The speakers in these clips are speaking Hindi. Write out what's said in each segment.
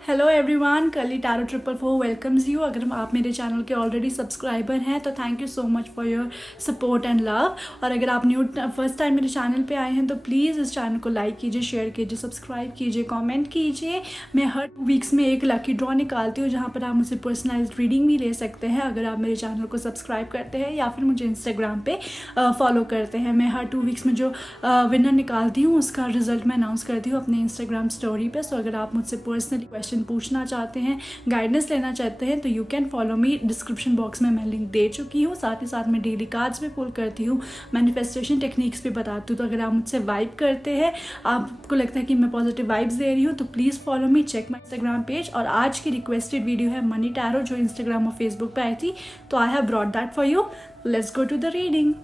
Hello everyone, curly tarot 444 welcomes you. अगर आप मेरे चैनल के ऑलरेडी सब्सक्राइबर हैं तो thank you so much for your support and love. और अगर आप फर्स्ट टाइम मेरे चैनल पे आए हैं तो प्लीज़ इस चैनल को लाइक कीजिए, शेयर कीजिए, सब्सक्राइब कीजिए, कमेंट कीजिए। मैं हर 2 वीक्स में एक लकी ड्रॉ निकालती हूँ जहाँ पर आप मुझसे पर्सनलाइज्ड रीडिंग भी ले सकते हैं अगर आप मेरे चैनल को सब्सक्राइब करते हैं या फिर मुझे इंस्टाग्राम पे फॉलो करते हैं। मैं हर 2 वीक्स में जो विनर निकालती हूँ उसका रिजल्ट मैं अनाउंस करती हूँ अपने इंस्टाग्राम स्टोरी पे। सो अगर आप मुझसे पर्सनली क्वेश्चन पूछना चाहते हैं, गाइडेंस लेना चाहते हैं तो you can follow me. Description box में मैं लिंक दे चुकी हूँ। साथ ही साथ मैं डेली कार्ड्स भी पुल करती हूँ, मैनिफेस्टेशन टेक्निक्स भी बताती हूँ। तो अगर आप मुझसे वाइब करते हैं, आपको लगता है कि मैं पॉजिटिव वाइब्स दे रही हूँ तो please follow me, check my Instagram page. और आज की रिक्वेस्टेड वीडियो है मनी टैरो जो इंस्टाग्राम और फेसबुक पे आई थी, तो I have brought that for you. Let's go to the reading.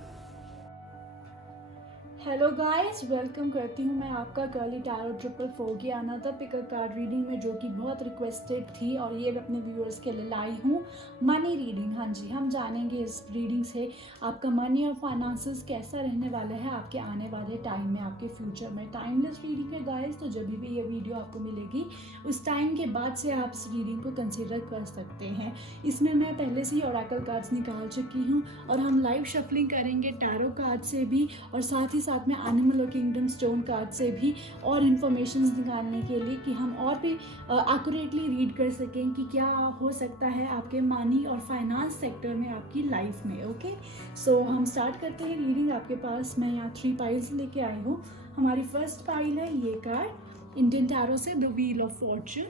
Hello guys, welcome करती हूँ मैं आपका कर्ली टैरो 444 की अनदर पिकर कार्ड रीडिंग में, जो कि बहुत रिक्वेस्टेड थी और ये मैं अपने व्यूअर्स के लिए लाई हूँ। Money reading. हाँ जी, हम जानेंगे इस रीडिंग से आपका मनी और फाइनेंसेस कैसा रहने वाला है आपके आने वाले टाइम में, आपके फ्यूचर में। टाइमलेस रीडिंग है गाइस, तो जब भी ये वीडियो आपको मिलेगी उस टाइम के बाद से आप इस रीडिंग को कंसिडर कर सकते हैं। इसमें मैं पहले से ही ओरेकल कार्ड्स निकाल चुकी हूँ और हम लाइव शफलिंग करेंगे टैरो कार्ड से भी और साथ ही साथ में एनिमल और किंगडम स्टोन कार्ड से भी, और इन्फॉर्मेशंस निकालने के लिए कि हम और भी एक्यूरेटली रीड कर सकें कि क्या हो सकता है आपके मनी और फाइनेंस सेक्टर में आपकी लाइफ में। ओके, सो हम स्टार्ट करते हैं रीडिंग। आपके पास मैं यहाँ 3 पाइल्स लेके आई हूँ। हमारी फर्स्ट पाइल है ये कार्ड इंडियन टैरो से, द व्हील ऑफ फॉर्चून।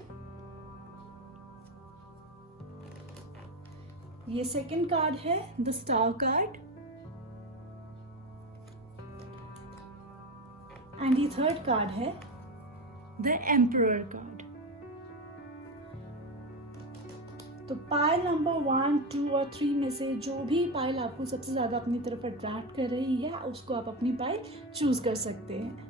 ये सेकंड कार्ड है द स्टार कार्ड एंड ये थर्ड कार्ड है द एम्परर कार्ड। तो पाइल नंबर 1, 2 और 3 में से जो भी पाइल आपको सबसे ज्यादा अपनी तरफ अट्रैक्ट कर रही है उसको आप अपनी पाइल चूज कर सकते हैं।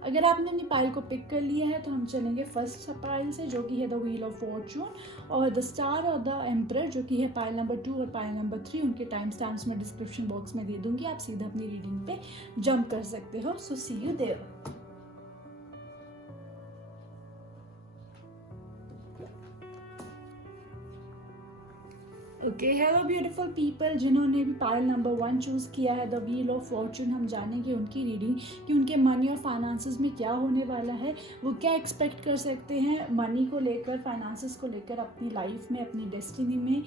अगर आपने अपनी पाइल को पिक कर लिया है तो हम चलेंगे फर्स्ट पाइल से, जो कि है द व्हील ऑफ फॉर्चून, और द स्टार और द एम्परर जो कि है पाइल नंबर 2 और पाइल नंबर 3। उनके टाइम स्टैम्प्स मैं डिस्क्रिप्शन बॉक्स में दे दूंगी, आप सीधा अपनी रीडिंग पे जंप कर सकते हो। So see you there. Okay, hello beautiful people जिन्होंने भी पाइल नंबर 1 चूज किया है द व्हील ऑफ फॉर्चून, हम जानेंगे उनकी रीडिंग कि उनके मनी और फाइनेंसेस में क्या होने वाला है, वो क्या एक्सपेक्ट कर सकते हैं मनी को लेकर, फाइनेंसेस को लेकर, अपनी लाइफ में, अपनी डेस्टिनी में।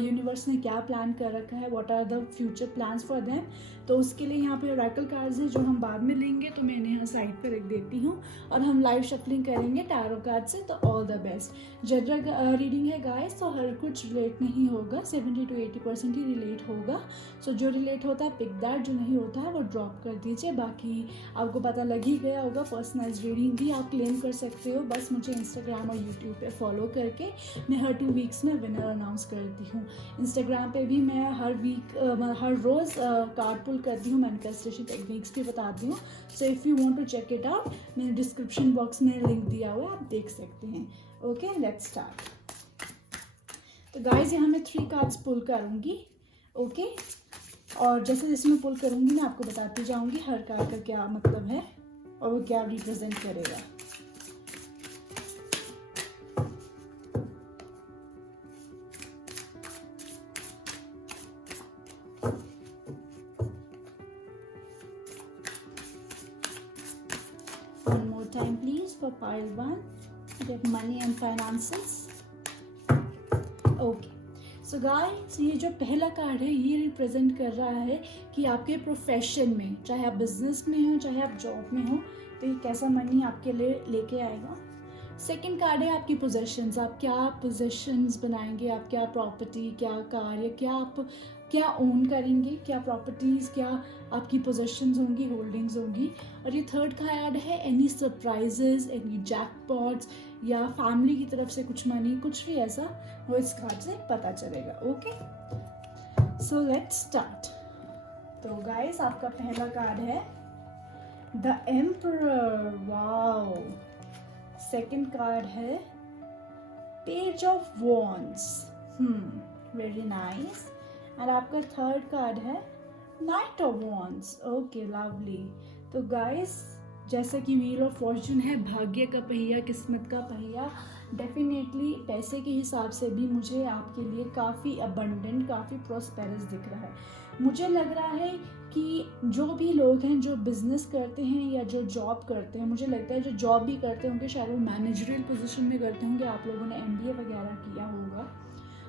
यूनिवर्स ने क्या प्लान कर रखा है, what are the future plans for them. तो उसके लिए यहाँ पे ओरेकल कार्ड्स हैं जो हम बाद में लेंगे, तो मैं इन्हें यहाँ साइड पर रख देती हूँ और हम लाइव शफलिंग करेंगे टैरो कार्ड से। तो all the best. General reading है गाइस, तो हर कुछ रिलेट नहीं होगा, 70 to 80% ही रिलेट होगा। सो जो रिलेट होता है पिक दैट, जो नहीं होता है वो ड्रॉप कर दीजिए। बाकी आपको पता लग ही गया होगा, पर्सनलाइज्ड रीडिंग भी आप क्लेम कर सकते हो बस मुझे इंस्टाग्राम और यूट्यूब पे फॉलो करके। मैं हर 2 वीक्स में विनर अनाउंस करती हूँ। इंस्टाग्राम पे भी मैं हर रोज़ कार्ड पुल करती हूँ, मैनिफेस्टेशन टेक्निक्स भी बताती हूँ। So if you want to check it out, मैंने डिस्क्रिप्शन बॉक्स में लिंक दिया हुआ है, आप देख सकते हैं। Okay, let's start. तो गाइज यहाँ मैं 3 कार्ड्स पुल करूँगी। ओके, और जैसे जैसे मैं पुल करूँगी मैं आपको बताती जाऊँगी हर कार्ड का क्या मतलब है और वो क्या रिप्रेजेंट करेगा। One more time please for pile 1, get money and finances. Okay, so guys ये जो पहला कार्ड है ये रिप्रेजेंट कर रहा है कि आपके प्रोफेशन में, चाहे आप बिजनेस में हो चाहे आप जॉब में हो, तो ये कैसा मनी आपके लिए लेके आएगा। सेकंड कार्ड है आपकी पोजेशंस, आप क्या पोजेशंस बनाएंगे, आप क्या प्रॉपर्टी, क्या कार, या क्या ओन करेंगे, क्या प्रॉपर्टीज़, क्या आपकी पोजेशंस होंगी, होल्डिंग्स होंगी। और ये थर्ड कार्ड है एनी सरप्राइजेज, एनी जैकपॉट्स या फैमिली की तरफ से कुछ मनी, कुछ भी ऐसा वो इस कार्ड से पता चलेगा। Okay, so let's start. तो गाइस आपका पहला कार्ड है the emperor. Wow. Second card है page of wands. Very nice. और आपका थर्ड कार्ड है knight of wands, okay lovely. तो गाइस, जैसा कि व्हील ऑफ फॉर्चून है भाग्य का पहिया, किस्मत का पहिया, डेफिनेटली पैसे के हिसाब से भी मुझे आपके लिए काफ़ी अबंडेंट, काफ़ी प्रॉस्पेरस दिख रहा है। मुझे लग रहा है कि जो भी लोग हैं जो बिज़नेस करते हैं या जो जॉब करते हैं, मुझे लगता है जो जॉब भी करते होंगे शायद वो मैनेजरियल पोजीशन में करते होंगे, आप लोगों ने एमबीए वगैरह किया होगा,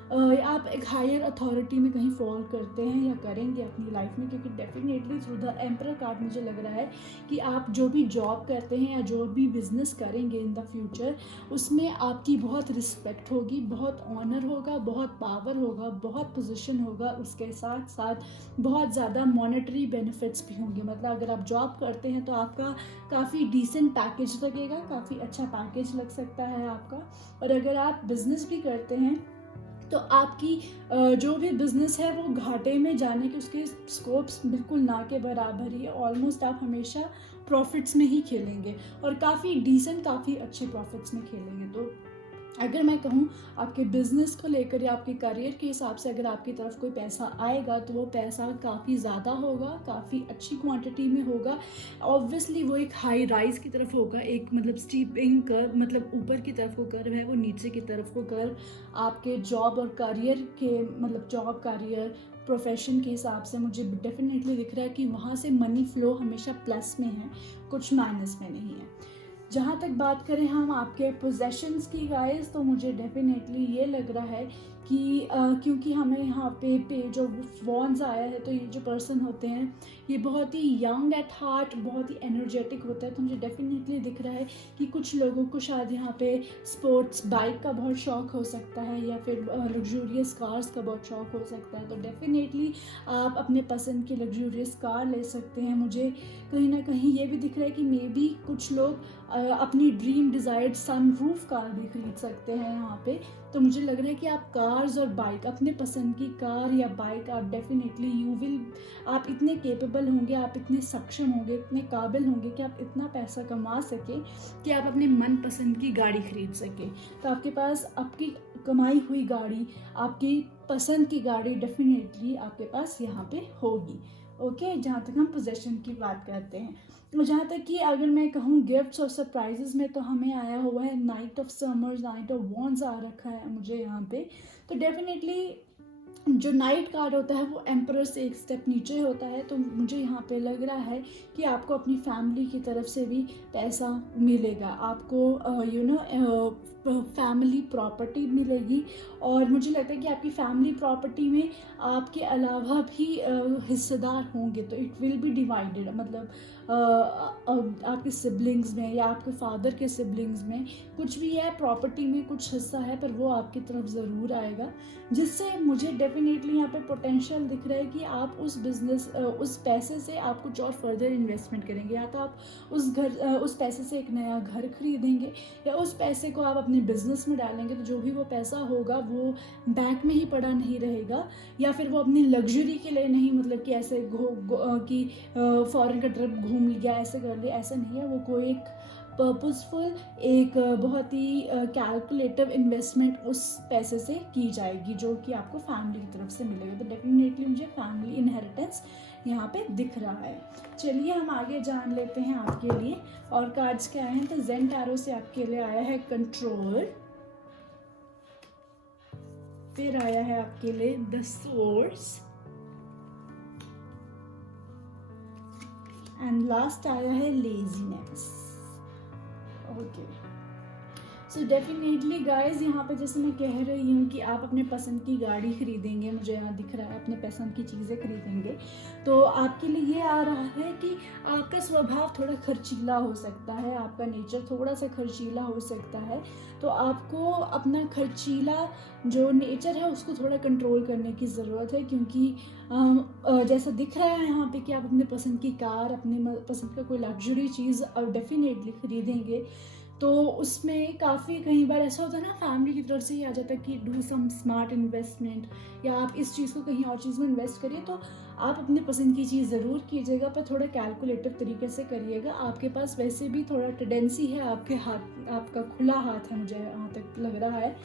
आप एक हायर अथॉरिटी में कहीं फॉल करते हैं या करेंगे अपनी लाइफ में, क्योंकि definitely through the emperor card मुझे लग रहा है कि आप जो भी जॉब करते हैं या जो भी बिजनेस करेंगे इन द फ्यूचर, उसमें आपकी बहुत रिस्पेक्ट होगी, बहुत ऑनर होगा, बहुत पावर होगा, बहुत पोजीशन होगा, उसके साथ साथ बहुत ज़्यादा मॉनेटरी बेनिफिट्स भी होंगे। मतलब अगर आप जॉब करते हैं तो आपका काफ़ी डिसेंट पैकेज लगेगा, काफ़ी अच्छा पैकेज लग सकता है आपका। और अगर आप बिज़नेस भी करते हैं तो आपकी जो भी बिज़नेस है वो घाटे में जाने के उसके स्कोप्स बिल्कुल ना के बराबर ही है। ऑलमोस्ट आप हमेशा प्रॉफिट्स में ही खेलेंगे और काफ़ी डिसेंट, काफ़ी अच्छे प्रॉफिट्स में खेलेंगे। तो अगर मैं कहूँ आपके बिज़नेस को लेकर या आपके करियर के हिसाब से अगर आपकी तरफ कोई पैसा आएगा तो वो पैसा काफ़ी ज़्यादा होगा, काफ़ी अच्छी क्वांटिटी में होगा। ऑब्वियसली वो एक हाई राइज की तरफ होगा, एक मतलब स्टीपिंग कर्व, मतलब ऊपर की तरफ को कर्व है, वो नीचे की तरफ को कर्व आपके जॉब और करियर के, मतलब जॉब करियर प्रोफेशन के हिसाब से मुझे डेफिनेटली दिख रहा है कि वहाँ से मनी फ्लो हमेशा प्लस में है, कुछ माइनस में नहीं है। जहाँ तक बात करें हम आपके पोजेशंस की गाइस, तो मुझे डेफिनेटली ये लग रहा है कि क्योंकि हमें यहाँ पे जो वॉन्ड्स आया है, तो ये जो पर्सन होते हैं ये बहुत ही यंग एट हार्ट, बहुत ही एनर्जेटिक होता है। तो मुझे डेफिनेटली दिख रहा है कि कुछ लोगों को शायद यहाँ पे स्पोर्ट्स बाइक का बहुत शौक हो सकता है या फिर लग्जूरियस कार्स का बहुत शौक हो सकता है। तो डेफिनेटली आप अपने पसंद की लग्जूरियस कार ले सकते हैं। मुझे कहीं ना कहीं ये भी दिख रहा है कि मे बी कुछ लोग अपनी ड्रीम डिज़ायर्ड सनरूफ कार भी खरीद सकते हैं यहाँ पे। तो मुझे लग रहा है कि आप कार्स और बाइक, अपने पसंद की कार या बाइक, आप डेफिनेटली आप इतने केपेबल होंगे, आप इतने सक्षम होंगे, इतने काबिल होंगे कि आप इतना पैसा कमा सके कि आप अपने मन पसंद की गाड़ी खरीद सके। तो आपके पास आपकी कमाई हुई गाड़ी, आपकी पसंद की गाड़ी डेफिनेटली आपके पास यहाँ पे होगी। ओके, जहाँ तक हम पोजेशन की बात करते हैं। तो जहाँ तक कि अगर मैं कहूँ गिफ्ट्स और सरप्राइजेस में, तो हमें आया हुआ है knight of summers, knight of wands आ रखा है मुझे यहाँ पे। तो डेफिनेटली जो नाइट कार्ड होता है वो एम्परर से एक स्टेप नीचे होता है। तो मुझे यहाँ पे लग रहा है कि आपको अपनी फैमिली की तरफ से भी पैसा मिलेगा, आपको फैमिली प्रॉपर्टी मिलेगी। और मुझे लगता है कि आपकी फैमिली प्रॉपर्टी में आपके अलावा भी हिस्सेदार होंगे, तो इट विल बी डिवाइडेड, मतलब आपके सिबलिंग्स में या आपके फादर के सिबलिंग्स में कुछ भी है, प्रॉपर्टी में कुछ हिस्सा है, पर वो आपकी तरफ ज़रूर आएगा। जिससे मुझे डेफिनेटली यहाँ पे पोटेंशियल दिख रहा है कि आप उस बिज़नेस, उस पैसे से आप कुछ और फर्दर इन्वेस्टमेंट करेंगे, या तो आप उस पैसे से एक नया घर खरीदेंगे, या उस पैसे को आप अपने बिज़नेस में डालेंगे। तो जो भी वो पैसा होगा वो बैंक में ही पड़ा नहीं रहेगा, या फिर वो अपनी लग्जरी के लिए नहीं, मतलब कि ऐसे कि फॉरेन का ट्रिप घूम लिया, ऐसे कर लिया, ऐसा नहीं है। वो कोई एक पर्पसफुल, एक बहुत ही कैलकुलेटिव इन्वेस्टमेंट उस पैसे से की जाएगी, जो कि आपको फैमिली की तरफ से मिलेगा। तो डेफिनेटली मुझे फैमिली इनहेरिटेंस यहाँ पे दिख रहा है। चलिए हम आगे जान लेते हैं आपके लिए और कार्ड्स क्या हैं। तो जेन टैरो से आपके लिए आया है कंट्रोल, फिर आया है आपके लिए द सोर्स, एंड लास्ट आया है laziness. Okay, so definitely guys, यहाँ पे जैसे मैं कह रही हूँ कि आप अपने पसंद की गाड़ी खरीदेंगे, मुझे यहाँ दिख रहा है अपने पसंद की चीज़ें खरीदेंगे, तो आपके लिए ये आ रहा है कि आपका स्वभाव थोड़ा खर्चीला हो सकता है, आपका नेचर थोड़ा सा खर्चीला हो सकता है। तो आपको अपना खर्चीला जो नेचर है उसको थोड़ा कंट्रोल करने की ज़रूरत है, क्योंकि जैसा दिख रहा है यहाँ पे कि आप अपने पसंद की कार, अपने पसंद का कोई लग्जरी चीज़ डेफिनेटली खरीदेंगे, तो उसमें काफ़ी कई बार ऐसा होता है ना, फैमिली की तरफ से ही आ जाता है कि डू सम स्मार्ट इन्वेस्टमेंट, या आप इस चीज़ को कहीं और चीज़ में इन्वेस्ट करिए। तो आप अपने पसंद की चीज़ ज़रूर कीजिएगा, पर थोड़ा कैलकुलेटिव तरीके से करिएगा। आपके पास वैसे भी थोड़ा टेंडेंसी है, आपके हाथ, आपका खुला हाथ है, मुझे यहाँ तक लग रहा है,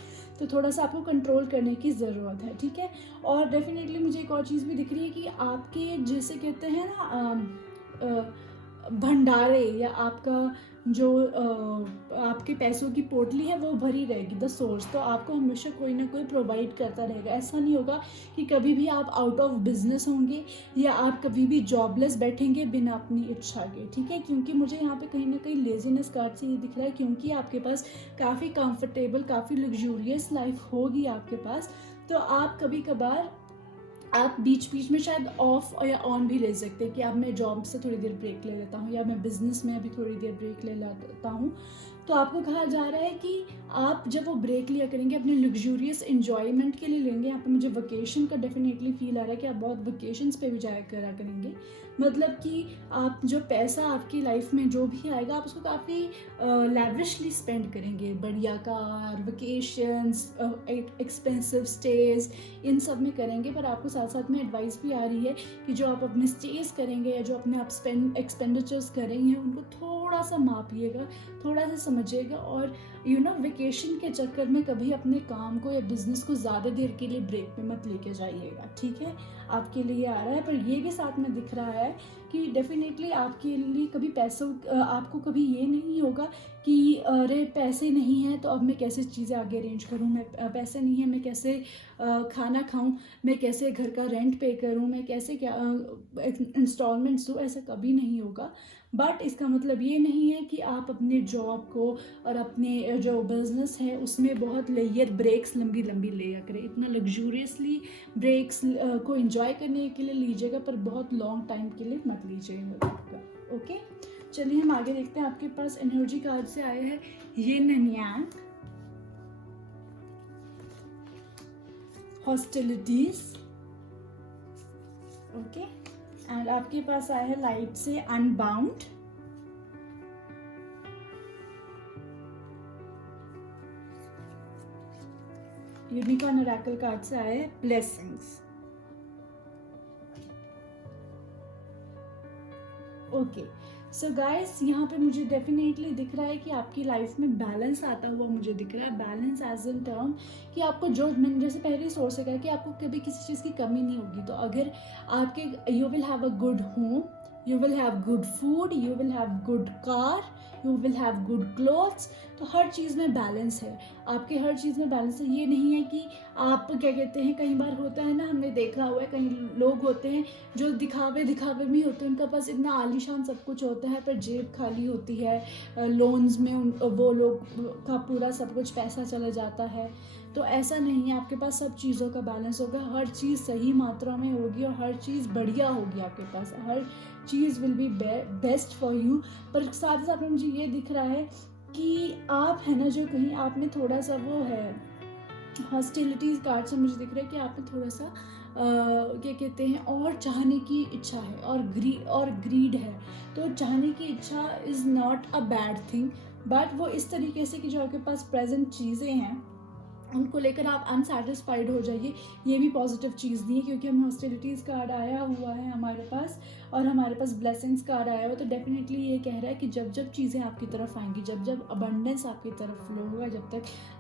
तो थोड़ा सा आपको कंट्रोल करने की ज़रूरत है, ठीक है। और डेफिनेटली मुझे एक और चीज़ भी दिख रही है कि आपके जैसे कहते हैं ना भंडारे, या आपका जो आपके पैसों की पोटली है वो भरी रहेगी, द सोर्स तो आपको हमेशा कोई ना कोई प्रोवाइड करता रहेगा। ऐसा नहीं होगा कि कभी भी आप आउट ऑफ बिजनेस होंगे, या आप कभी भी जॉबलेस बैठेंगे बिना अपनी इच्छा के, ठीक है। क्योंकि मुझे यहाँ पे कहीं ना कहीं लेजीनेस कार्ड से ये दिख रहा है, क्योंकि आपके पास काफ़ी कंफर्टेबल, काफ़ी लग्जूरियस लाइफ होगी आपके पास, तो आप कभी कभार आप बीच बीच में शायद ऑफ या ऑन भी ले सकते हैं कि अब मैं जॉब से थोड़ी देर ब्रेक ले लेता हूँ, या मैं बिजनेस में अभी थोड़ी देर ब्रेक ले लेता हूँ। तो आपको कहा जा रहा है कि आप जब वो ब्रेक लिया करेंगे अपने लग्जूरियस एंजॉयमेंट के लिए लेंगे। यहाँ पे मुझे वकेशन का डेफिनेटली फील आ रहा है कि आप बहुत वकेशंस पे भी जाया करा करेंगे। मतलब कि आप जो पैसा आपकी लाइफ में जो भी आएगा, आप उसको काफ़ी लैविशली स्पेंड करेंगे, बढ़िया कार, वकेशंस, एक्सपेंसिव स्टेज, इन सब में करेंगे। पर आपको साथ साथ में एडवाइस भी आ रही है कि जो आप अपने स्टेज करेंगे, या जो अपने आप एक्सपेंडिचर्स करेंगे, उनको थोड़ा सा मापिएगा, थोड़ा सा समझिएगा। और वेकेशन के चक्कर में कभी अपने काम को या बिजनेस को ज़्यादा देर के लिए ब्रेक पे मत लेके जाइएगा, ठीक है। आपके लिए आ रहा है, पर ये भी साथ में दिख रहा है कि डेफिनेटली आपके लिए कभी पैसों, आपको कभी ये नहीं होगा कि अरे पैसे नहीं हैं तो अब मैं कैसे चीज़ें आगे अरेंज करूँ, मैं पैसे नहीं है मैं कैसे खाना खाऊँ, मैं कैसे घर का रेंट पे करूँ, मैं कैसे क्या इंस्टॉलमेंट्स दूँ, ऐसा कभी नहीं होगा। बट इसका मतलब ये नहीं है कि आप अपने जॉब को और अपने जो बिजनेस है उसमें बहुत लेयर ब्रेक्स लंबी लंबी लिया करें। इतना लग्जूरियसली ब्रेक्स को एंजॉय करने के लिए लीजिएगा, पर बहुत लॉन्ग टाइम के लिए मत लीजिएगा। ओके, चलिए हम आगे देखते हैं। आपके पास एनर्जी कार्ड से आए हैं yin and yang, hostilities, okay. And आपके पास आया है लाइट से अनबाउंड, यूनिकॉर्न ओरेकल कार्ड से आया है ब्लेसिंग्स, ओके। सो गाइस, यहाँ पे मुझे डेफिनेटली दिख रहा है कि आपकी लाइफ में बैलेंस आता हुआ मुझे दिख रहा है। बैलेंस एज इन टर्म कि आपको जो, मैंने जैसे पहले ही सोच सका कि आपको कभी किसी चीज़ की कमी नहीं होगी। तो अगर आपके, you will have a good home, you will have good food, you will have good car, you will have good clothes। तो हर चीज़ में बैलेंस है, आपके हर चीज़ में बैलेंस है। ये नहीं है कि आप क्या कहते हैं, कई बार होता है ना, हमने देखा हुआ है कई लोग होते हैं जो दिखावे में ही होते हैं, उनका पास इतना आलीशान सब कुछ होता है पर जेब खाली होती है, लोन्स में वो लोग का पूरा सब कुछ पैसा चला जाता है। तो ऐसा नहीं है, आपके पास सब चीज़ों का बैलेंस होगा, हर चीज़ सही मात्रा में होगी और हर चीज़ बढ़िया होगी आपके पास, हर चीज़ will be best for you. पर साथ ही साथ में मुझे ये दिख रहा है कि आप है ना, जो कहीं आप में थोड़ा सा वो है, हॉस्टिलिटीज कार्ड से मुझे दिख रहा है कि आप में थोड़ा सा क्या कहते हैं, और चाहने की इच्छा है और ग्रीड है। तो चाहने की इच्छा is not a bad thing, but वो इस तरीके से कि जो आपके पास प्रेजेंट चीज़ें हैं उनको लेकर आप अनसेटिस्फाइड हो जाइए, ये भी पॉजिटिव चीज़ नहीं है। क्योंकि हमें हॉस्टिलिटीज़ कार्ड आया हुआ है हमारे पास और हमारे पास ब्लेसिंग्स कार्ड आया हुआ, तो डेफिनेटली ये कह रहा है कि जब जब चीज़ें आपकी तरफ आएंगी, जब जब अबंडेंस आपकी तरफ फ्लो होगा,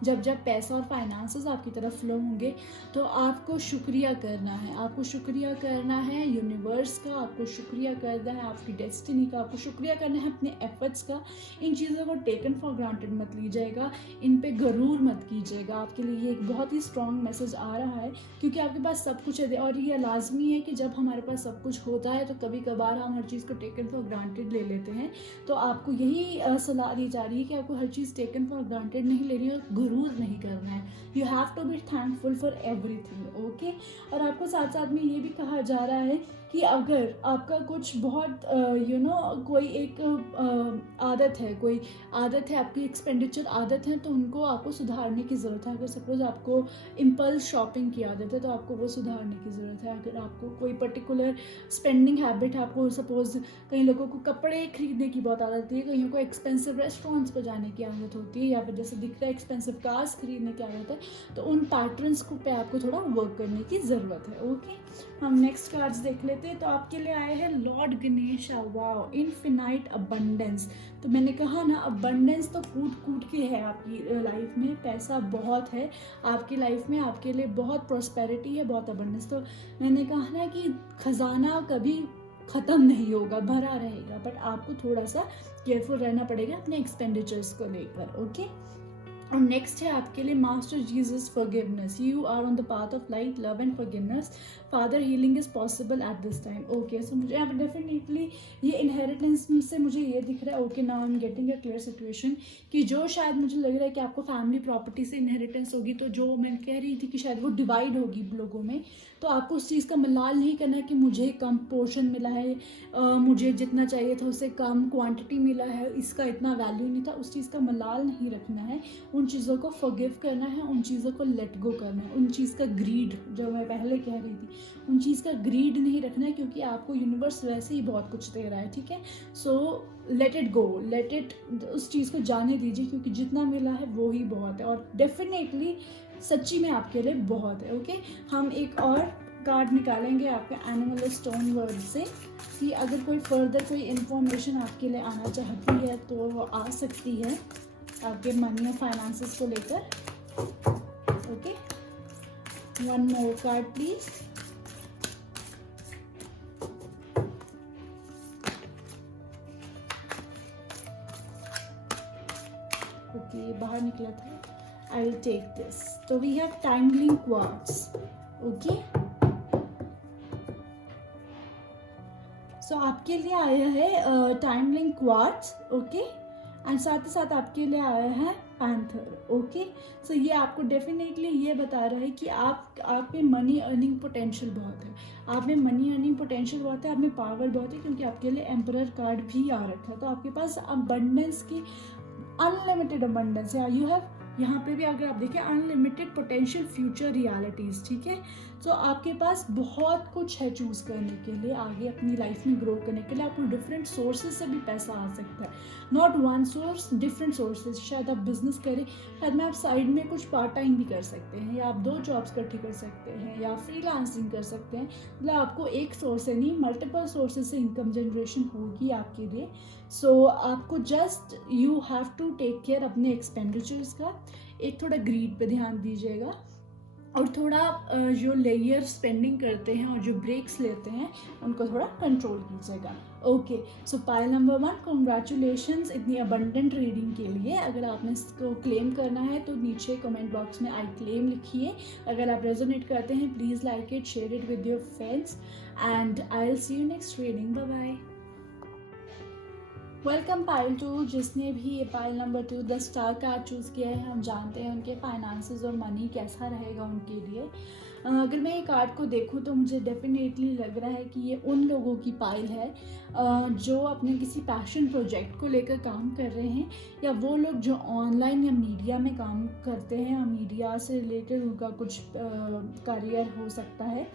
जब जब पैसा और फाइनेंसेस आपकी तरफ फ्लो होंगे, तो आपको शुक्रिया करना है, आपको शुक्रिया करना है यूनिवर्स का, आपको शुक्रिया करना है आपकी डेस्टिनी का, आपको शुक्रिया करना है अपने एफर्ट्स का। इन चीज़ों को टेकन फॉर ग्रांटेड मत लीजिएगा, इन पे गरूर मत कीजिएगा। आपके लिए ये एक बहुत ही स्ट्रॉन्ग मैसेज आ रहा है, क्योंकि आपके पास सब कुछ है। और ये लाजमी है कि जब हमारे पास सब कुछ होता है तो कभी कभार हम हर चीज़ को टेकन फॉर ग्रांटेड ले लेते हैं। तो आपको यही सलाह दी जा रही है कि आपको हर चीज़ टेकन फॉर ग्रांटेड नहीं लेनी और गुरूर नहीं करना है। You have to be thankful for everything, okay. और आपको साथ साथ में ये भी कहा जा रहा है कि अगर आपका कुछ बहुत कोई एक आदत है, कोई आदत है, आपकी एक्सपेंडिचर आदत है, तो उनको आपको सुधारने की ज़रूरत है। अगर सपोज आपको इम्पल्स शॉपिंग की आदत है तो आपको वो सुधारने की ज़रूरत है। अगर आपको कोई पर्टिकुलर स्पेंडिंग हैबिट है, आपको सपोज कई लोगों को कपड़े खरीदने की बहुत आदत होती है, कईयों को एक्सपेंसिव रेस्टोरेंट्स पर जाने की आदत होती है, या फिर जैसे दिख रहा है एक्सपेंसिव कार्स खरीदने की आदत है, तो उन पैटर्न्स को पे आपको थोड़ा वर्क करने की ज़रूरत है। ओके, हम नेक्स्ट कार्ड्स देख लेते हैं। तो आपके लिए आए हैं Lord Ganesh, wow, infinite abundance. तो मैंने कहा ना, अबंडेंस तो कूट कूट के है आपकी लाइफ में, पैसा बहुत है आपकी लाइफ में, आपके लिए बहुत प्रॉस्पेरिटी है, बहुत अबंडेंस। तो मैंने कहा ना कि खजाना कभी ख़त्म नहीं होगा, भरा रहेगा, बट आपको थोड़ा सा केयरफुल रहना पड़ेगा अपने एक्सपेंडिचर्स को लेकर। ओके, और नेक्स्ट है आपके लिए master Jesus forgiveness, you are on the path of light, love and forgiveness, father healing is possible at this time. Okay, so मुझे यहाँ पर डेफिनेटली ये इनहेरिटेंस से मुझे ये दिख रहा है। Okay, now I am getting a clear situation कि जो शायद मुझे लग रहा है कि आपको फैमिली प्रॉपर्टी से इनहेरिटेंस होगी, तो जो मैं कह रही थी कि शायद वो डिवाइड होगी लोगों में, तो आपको उस चीज़ का मलाल नहीं करना है कि मुझे कम पोर्शन मिला है, मुझे जितना चाहिए था उससे कम क्वांटिटी मिला है, इसका इतना वैल्यू नहीं था, उस चीज़ का मलाल नहीं रखना है। उन चीज़ों को फॉरगिव करना है, उन चीज़ों को लेट गो करना है, उन चीज़ का ग्रीड, जो मैं पहले कह रही थी, उन चीज़ का ग्रीड नहीं रखना है, क्योंकि आपको यूनिवर्स वैसे ही बहुत कुछ दे रहा है। ठीक है, so let it go, let it, उस चीज़ को जाने दीजिए, क्योंकि जितना मिला है वो ही बहुत है, और डेफिनेटली सच्ची में आपके लिए बहुत है। ओके, हम एक और कार्ड निकालेंगे आपके एनिमल स्टोन वर्ड से, कि अगर कोई फर्दर कोई इन्फॉर्मेशन आपके लिए आना चाहती है तो वो आ सकती है आपके मनी और फाइनेंसेस को लेकर। Okay, one more card please. Okay, बाहर निकला था, आई विल टेक दिस। तो वी हैव टाइमलिंग क्वार्ट्स। ओके, सो आपके लिए आया है टाइमलिंग क्वार्ट्स। ओके, एंड साथ ही साथ आपके लिए आया है पैंथर। ओके, सो ये आपको डेफिनेटली ये बता रहा है कि आप में मनी अर्निंग पोटेंशियल बहुत है, आप में मनी अर्निंग पोटेंशियल बहुत है, आप में पावर बहुत है, क्योंकि आपके लिए एम्परर कार्ड भी आ रखा है। तो आपके पास अबंडेंस की अनलिमिटेड अबंडेंस है। यू हैव, यहाँ पे भी अगर आप देखें, अनलिमिटेड पोटेंशियल फ्यूचर रियलिटीज़। ठीक है, तो आपके पास बहुत कुछ है चूज़ करने के लिए, आगे अपनी लाइफ में ग्रो करने के लिए। आपको डिफरेंट सोर्सेज से भी पैसा आ सकता है, not one source, different sources. शायद आप बिजनेस करें, शायद में आप साइड में कुछ पार्ट टाइम भी कर सकते हैं, या आप 2 जॉब्स इकट्ठी कर सकते हैं, या फ्रीलांसिंग कर सकते हैं। मतलब आपको एक सोर्स से नहीं, मल्टीपल सोर्सेज से इनकम जनरेशन होगी आपके लिए। सो आपको just you have to take care अपने एक्सपेंडिचर्स का, एक थोड़ा ग्रीड पे ध्यान दीजिएगा, और थोड़ा जो लेयर स्पेंडिंग करते हैं और जो ब्रेक्स लेते हैं उनको थोड़ा कंट्रोल कीजिएगा। Okay, so pile number 1, congratulations इतनी अबंडेंट रीडिंग के लिए। अगर आपने इसको क्लेम करना है तो नीचे कमेंट बॉक्स में आई क्लेम लिखिए। अगर आप रेजोनेट करते हैं, please like it, share it with your friends, and I will see you next reading. Bye bye. Welcome pile 2, जिसने भी ये pile number 2 the star card choose किया है, हम जानते हैं उनके फाइनेंसेस और मनी कैसा रहेगा उनके लिए। अगर मैं ये कार्ड को देखूं तो मुझे डेफिनेटली लग रहा है कि ये उन लोगों की पाइल है जो अपने किसी पैशन प्रोजेक्ट को लेकर काम कर रहे हैं, या वो लोग जो ऑनलाइन या मीडिया में काम करते हैं, या मीडिया से रिलेटेड उनका कुछ करियर हो सकता है।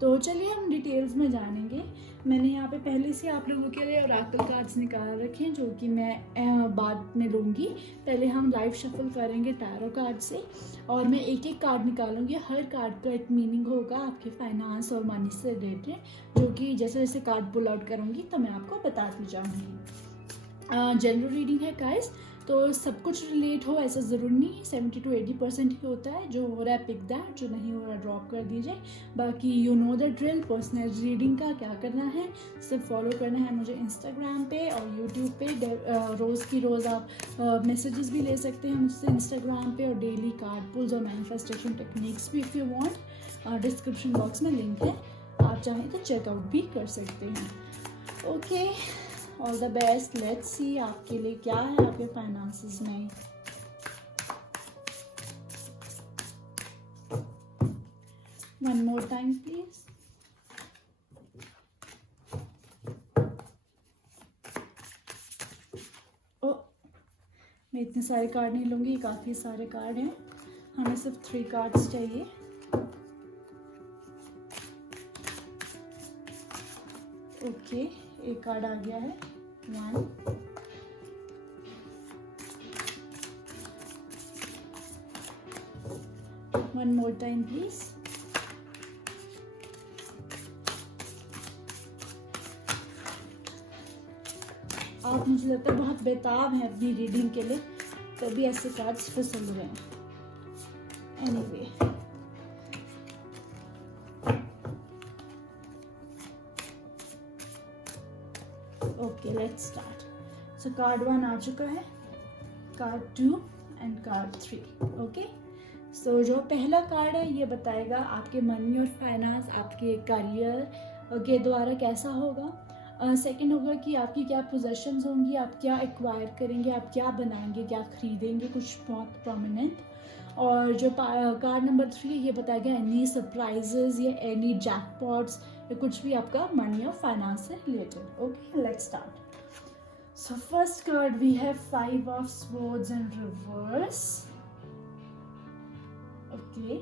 तो चलिए हम डिटेल्स में जानेंगे। मैंने यहाँ पे पहले से आप लोगों के लिए ओरेकल कार्ड्स निकाल रखे हैं, जो कि मैं बाद में लूँगी। पहले हम लाइव शफल करेंगे टैरो कार्ड से, और मैं एक एक कार्ड निकालूंगी। हर कार्ड का एक मीनिंग होगा आपके फाइनेंस और मनी से रिलेटेड, जो कि जैसे जैसे कार्ड पुल आउट करूँगी तो मैं आपको बताती जाऊँगी। जनरल रीडिंग है गाइस, तो सब कुछ रिलेट हो ऐसा ज़रूरी नहीं, 70 to 80% ही होता है। जो हो रहा है पिक दैट, जो नहीं हो रहा ड्रॉप कर दीजिए। बाकी you know the drill. Personal reading का क्या करना है, सिर्फ फॉलो करना है मुझे इंस्टाग्राम पे और यूट्यूब पे। रोज़ की रोज़ आप मैसेजेस भी ले सकते हैं मुझसे इंस्टाग्राम पे, और डेली कार्ड पुल्स और मैनिफेस्टेशन टेक्निक्स भी if you want. Description box में लिंक है, आप चाहें तो चेकआउट भी कर सकते हैं। ओके, all the best. Let's see आपके लिए क्या है आपके फाइनेंसेस में। One more time please. ओ, मैं इतने सारे कार्ड नहीं लूँगी, काफ़ी सारे कार्ड हैं। हमें सिर्फ 3 कार्ड्स चाहिए। ओके, एक कार्ड आ गया है, 1, 1 more time प्लीज। आप मुझे लगता है बहुत बेताब हैं अपनी रीडिंग के लिए, तभी ऐसे कार्ड्स फिसल रहे हैं। Anyway, okay let's start. So card 1 आ चुका है, कार्ड 2 एंड कार्ड 3। ओके, सो जो पहला कार्ड है ये बताएगा आपके मनी और फाइनेंस, आपके करियर के द्वारा कैसा होगा। सेकंड होगा कि आपकी क्या पोजेशंस होंगी, आप क्या एक्वायर करेंगे, आप क्या बनाएंगे, क्या खरीदेंगे, कुछ बहुत प्रोमिनेंट। और जो कार्ड नंबर 3 ये बताएगा एनी सरप्राइजेज या एनी जैकपॉट्स या कुछ भी आपका मनी और फाइनेंस से related. Okay let's start. So first card we have 5 of swords in reverse. Okay,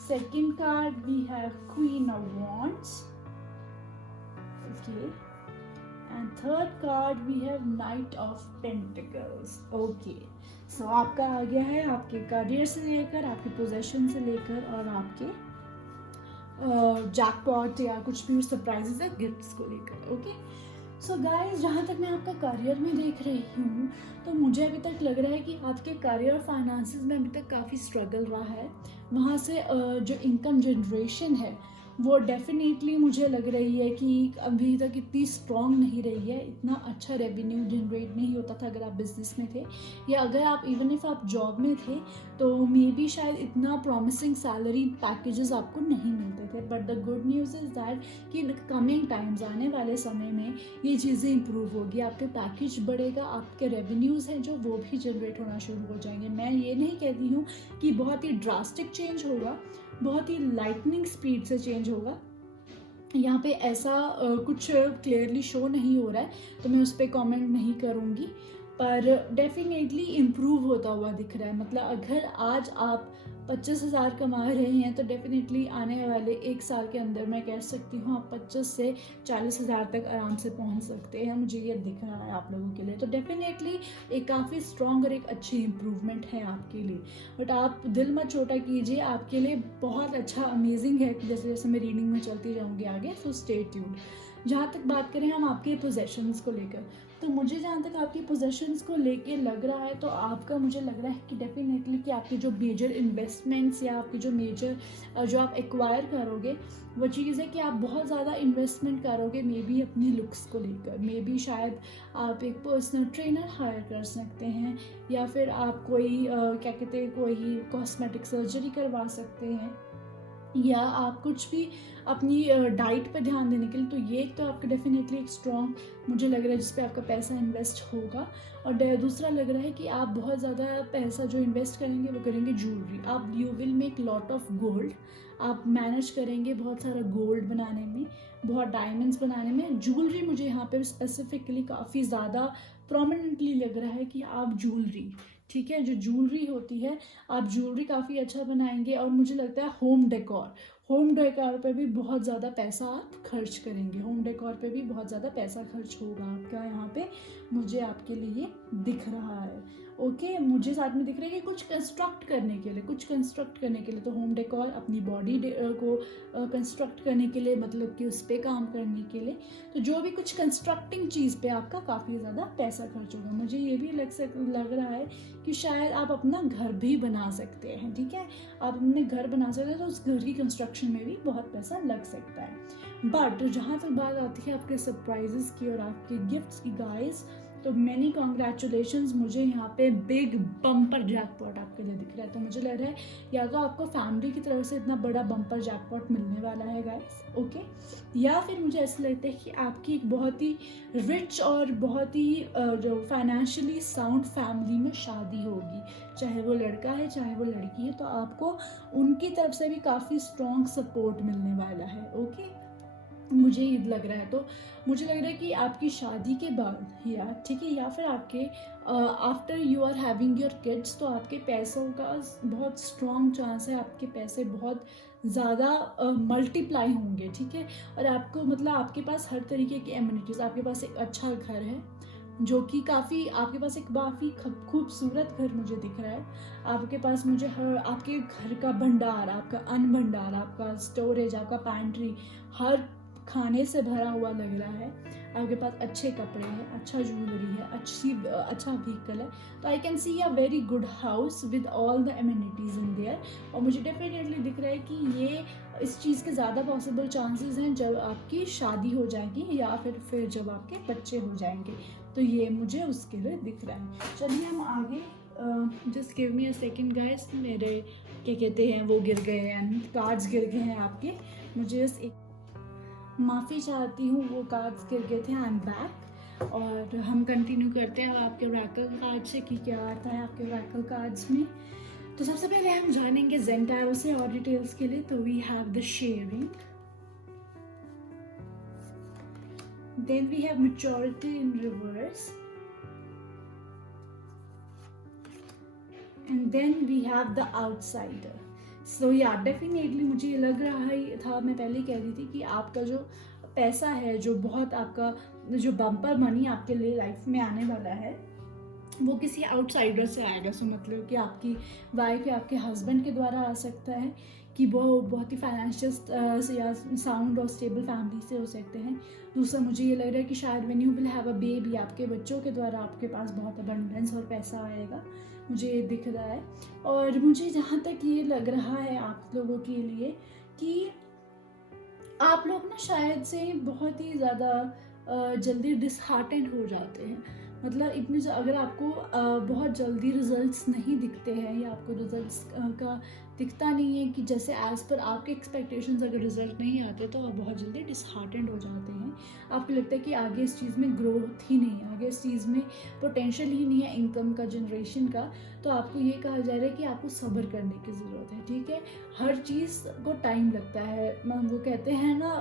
second card we have Queen of Wands. Okay, and third card we have Knight of Pentacles. Okay, so आपका आ गया है आपके करियर से लेकर, आपके पोजेशन से लेकर और आपके जैकपॉट या कुछ भी सरप्राइजेस या गिफ्ट्स को लेकर। ओके, सो गाइस, जहाँ तक मैं आपका करियर में देख रही हूँ तो मुझे अभी तक लग रहा है कि आपके करियर और फाइनेंसेस में अभी तक काफ़ी स्ट्रगल रहा है। वहाँ से जो इनकम जनरेशन है वो डेफिनेटली मुझे लग रही है कि अभी तक इतनी स्ट्रॉन्ग नहीं रही है। इतना अच्छा रेवेन्यू जनरेट नहीं होता था अगर आप बिजनेस में थे, या अगर आप इवन इफ आप जॉब में थे तो मे बी शायद इतना प्रॉमिसिंग सैलरी पैकेजेस आपको नहीं मिलते थे। But the good news is that कि कमिंग टाइम्स, आने वाले समय में ये चीज़ें इंप्रूव होगी, आपके पैकेज बढ़ेगा, आपके रेवेन्यूज़ हैं जो वो भी जनरेट होना शुरू हो जाएंगे। मैं ये नहीं कहती हूँ कि बहुत ही ड्रास्टिक चेंज होगा, बहुत ही लाइटनिंग स्पीड से चेंज होगा। यहाँ पे ऐसा कुछ क्लियरली शो नहीं हो रहा है तो मैं उस पर कमेंट नहीं करूँगी, पर डेफिनेटली इम्प्रूव होता हुआ दिख रहा है। मतलब अगर आज आप 25,000 कमा रहे हैं तो डेफिनेटली आने वाले 1 साल के अंदर मैं कह सकती हूँ आप 25 से 40,000 तक आराम से पहुँच सकते हैं। मुझे ये दिख रहा है आप लोगों के लिए, तो डेफिनेटली एक काफ़ी स्ट्रॉन्ग और एक अच्छी इम्प्रूवमेंट है आपके लिए। बट आप दिल मत छोटा कीजिए, आपके लिए बहुत अच्छा अमेजिंग है जैसे जैसे मैं रीडिंग में चलती जाऊँगी आगे। So stay tuned. जहाँ तक बात करें हम आपके पोजेशंस को लेकर, तो मुझे जहाँ तक आपकी पोजेशंस को लेके लग रहा है तो आपका मुझे लग रहा है कि डेफिनेटली कि आपके जो मेजर इन्वेस्टमेंट्स या आपके जो मेजर जो आप एक्वायर करोगे वो चीज़ है कि आप बहुत ज़्यादा इन्वेस्टमेंट करोगे। मे बी अपनी लुक्स को लेकर, मे बी शायद आप एक पर्सनल ट्रेनर हायर कर सकते हैं, या फिर आप कोई क्या कहते हैं कोई कॉस्मेटिक सर्जरी करवा सकते हैं, या आप कुछ भी अपनी डाइट पर ध्यान देने के लिए। तो ये तो आपका डेफिनेटली एक स्ट्रॉन्ग मुझे लग रहा है जिस पे आपका पैसा इन्वेस्ट होगा। और दूसरा लग रहा है कि आप बहुत ज़्यादा पैसा जो इन्वेस्ट करेंगे वो करेंगे ज्वेलरी। आप you will make lot of gold, आप मैनेज करेंगे बहुत सारा गोल्ड बनाने में, बहुत डायमंड्स बनाने में। ज्वेलरी मुझे यहाँ पे स्पेसिफिकली काफ़ी ज़्यादा प्रोमिनेंटली लग रहा है कि आप ज्वेलरी, ठीक है, जो ज्वेलरी होती है आप ज्वेलरी काफ़ी अच्छा बनाएंगे। और मुझे लगता है होम डेकोर पे भी बहुत ज़्यादा पैसा आप खर्च करेंगे, होम डेकोर पे भी बहुत ज़्यादा पैसा खर्च होगा आपका यहाँ पे, मुझे आपके लिए दिख रहा है। ओके, मुझे साथ में दिख रहा है कि कुछ कंस्ट्रक्ट करने के लिए तो होम डेकोर, अपनी बॉडी को कंस्ट्रक्ट करने के लिए, मतलब कि उस पर काम करने के लिए, तो जो भी कुछ कंस्ट्रक्टिंग चीज़ पे आपका काफ़ी ज़्यादा पैसा खर्च होगा। मुझे ये भी लग रहा है कि शायद आप अपना घर भी बना सकते हैं, ठीक है, आप अपने घर बना सकते हैं तो उस घर की कंस्ट्रक्शन में भी बहुत पैसा लग सकता है। बट जहाँ तक बात आती है आपके सरप्राइजेस की और आपके गिफ्ट्स की गाइस, तो मैनी कॉन्ग्रेचुलेशंस, मुझे यहाँ पे बिग बम्पर जैकपॉट आपके लिए दिख रहा है। तो मुझे लग रहा है या तो आपको फैमिली की तरफ से इतना बड़ा बम्पर जैकपॉट मिलने वाला है गाइस, ओके, या फिर मुझे ऐसा लगता है कि आपकी एक बहुत ही रिच और बहुत ही जो फाइनेंशियली साउंड फैमिली में शादी होगी, चाहे वो लड़का है चाहे वो लड़की है, तो आपको उनकी तरफ से भी काफ़ी स्ट्रॉन्ग सपोर्ट मिलने वाला है। ओके, मुझे ये लग रहा है। तो मुझे लग रहा है कि आपकी शादी के बाद या ठीक है, या फिर आपके after you are having your kids, तो आपके पैसों का बहुत स्ट्रॉन्ग चांस है, आपके पैसे बहुत ज़्यादा मल्टीप्लाई होंगे, ठीक है। और आपको मतलब आपके पास हर तरीके की एमिनिटीज़, आपके पास एक अच्छा घर है जो कि काफ़ी, आपके पास एक काफ़ी खूबसूरत घर मुझे दिख रहा है। आपके पास मुझे हर आपके घर का भंडार, आपका अन्न भंडार, आपका स्टोरेज, आपका पैंट्री हर खाने से भरा हुआ लग रहा है। आपके पास अच्छे कपड़े हैं, अच्छा ज्वेलरी है, अच्छा व्हीकल है। तो I can see a very good house with all the amenities in their. और मुझे डेफिनेटली दिख रहा है कि ये इस चीज़ के ज़्यादा पॉसिबल चांसेस हैं जब आपकी शादी हो जाएगी या फिर जब आपके बच्चे हो जाएंगे। तो ये मुझे उसके लिए दिख रहा है। चलिए हम आगे, just give me a second guys, मेरे क्या कहते हैं वो गिर गए हैं, कार्ड्स गिर गए हैं आपके। मुझे बस एक माफ़ी चाहती हूँ, वो कार्ड्स गिर गए थे। आई एम बैक और हम कंटिन्यू करते हैं आपके ओरेकल कार्ड से कि क्या आता है आपके ओरेकल कार्ड्स में। तो सबसे पहले हम जानेंगे ज़ेन टैरो से और डिटेल्स के लिए। तो we have the sharing, then we have maturity in reverse, and then we have the outsider. So या डेफिनेटली मुझे ये लग रहा है था, मैं पहले कह रही थी कि आपका जो पैसा है, जो बहुत आपका जो बम्पर मनी आपके लिए लाइफ में आने वाला है, वो किसी आउटसाइडर से आएगा। सो मतलब कि आपकी वाइफ या आपके हस्बैंड के द्वारा आ सकता है, कि वो बहुत ही फाइनेंशियल या साउंड और स्टेबल फैमिली से हो सकते हैं। दूसरा मुझे ये लग रहा है कि शायद when you will have a baby, आपके बच्चों के द्वारा आपके पास बहुत अबंडेंस और पैसा आएगा, मुझे ये दिख रहा है। और मुझे जहाँ तक ये लग रहा है आप लोगों के लिए कि आप लोग ना शायद से बहुत ही ज़्यादा जल्दी डिसहार्टेंड हो जाते हैं। मतलब इतने अगर आपको बहुत जल्दी रिजल्ट्स नहीं दिखते हैं या आपको रिजल्ट्स का दिखता नहीं है कि जैसे एज़ पर आपके एक्सपेक्टेशंस अगर रिजल्ट नहीं आते, तो आप बहुत जल्दी डिसहार्टेंड हो जाते हैं। आपको लगता है कि आगे इस चीज़ में ग्रोथ ही नहीं है, आगे इस चीज़ में पोटेंशियल ही नहीं है इनकम का, जनरेशन का। तो आपको ये कहा जा रहा है कि आपको सब्र करने की ज़रूरत है, ठीक है। हर चीज़ को टाइम लगता है। वो कहते हैं ना,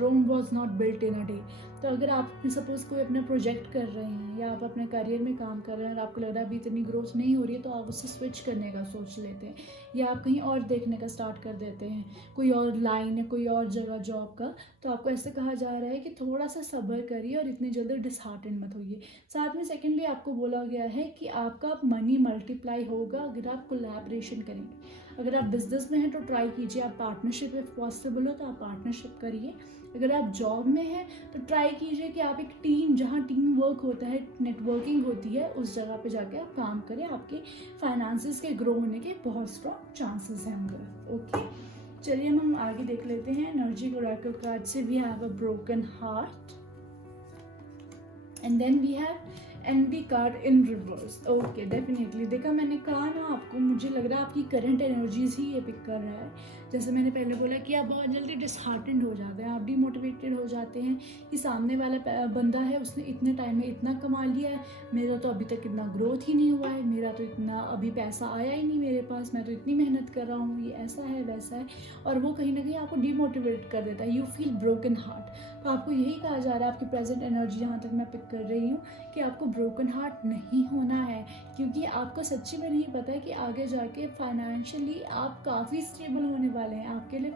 Rome was not built in a day. तो अगर आप सपोज़ कोई अपना प्रोजेक्ट कर रहे हैं या आप अपने करियर में काम कर रहे हैं और आपको लग रहा है अभी इतनी ग्रोथ नहीं हो रही है, तो आप उससे स्विच करने का सोच लेते हैं या आप कहीं और देखने का स्टार्ट कर देते हैं, कोई और लाइन है, कोई और जगह जॉब का। तो आपको ऐसे कहा जा रहा है कि थोड़ा सा सब्र करिए और इतनी जल्दी डिसहार्टेंड मत होइए। साथ में सेकेंडली आपको बोला गया है कि आपका मनी मल्टीप्लाई होगा अगर आप कोलैबोरेशन करेंगे। अगर आप बिजनेस में हैं तो ट्राई कीजिए, आप पार्टनरशिप इफ पॉसिबल हो तो आप पार्टनरशिप करिए। अगर आप जॉब में हैं तो ट्राई कीजिए कि आप एक टीम, जहाँ टीम वर्क होता है, नेटवर्किंग होती है, उस जगह पे जाके आप काम करें। आपके फाइनेंसेस के ग्रो होने के बहुत स्ट्रॉन्ग चांसेस हैं होंगे। ओके, चलिए हम आगे देख लेते हैं एनर्जी ओरेकल कार्ड से। We have a broken heart and then we have NB card in reverse. Okay, definitely देखा, मैंने कहा ना आपको, मुझे लग रहा है आपकी करंट एनर्जीज ही ये पिक कर रहा है। जैसे मैंने पहले बोला कि आप बहुत जल्दी डिसहार्टेंड हो जाते हैं, आप डीमोटिवेटेड हो जाते हैं कि सामने वाला बंदा है, उसने इतने टाइम में इतना कमा लिया है, मेरा तो अभी तक इतना ग्रोथ ही नहीं हुआ है, मेरा तो इतना अभी पैसा आया ही नहीं मेरे पास, मैं तो इतनी मेहनत कर रहा हूँ, ये ऐसा है वैसा है। और वो कहीं ना कहीं आपको डीमोटिवेट कर देता है, यू फील ब्रोकन हार्ट। तो आपको यही कहा जा रहा है, आपकी प्रेजेंट एनर्जी जहाँ तक मैं पिक कर रही हूँ, कि आपको ब्रोकन हार्ट नहीं होना है, क्योंकि आपको सच्ची में नहीं पता है कि आगे जाके फाइनेंशियली आप काफ़ी स्टेबल होने वाले हैं। आपके लिए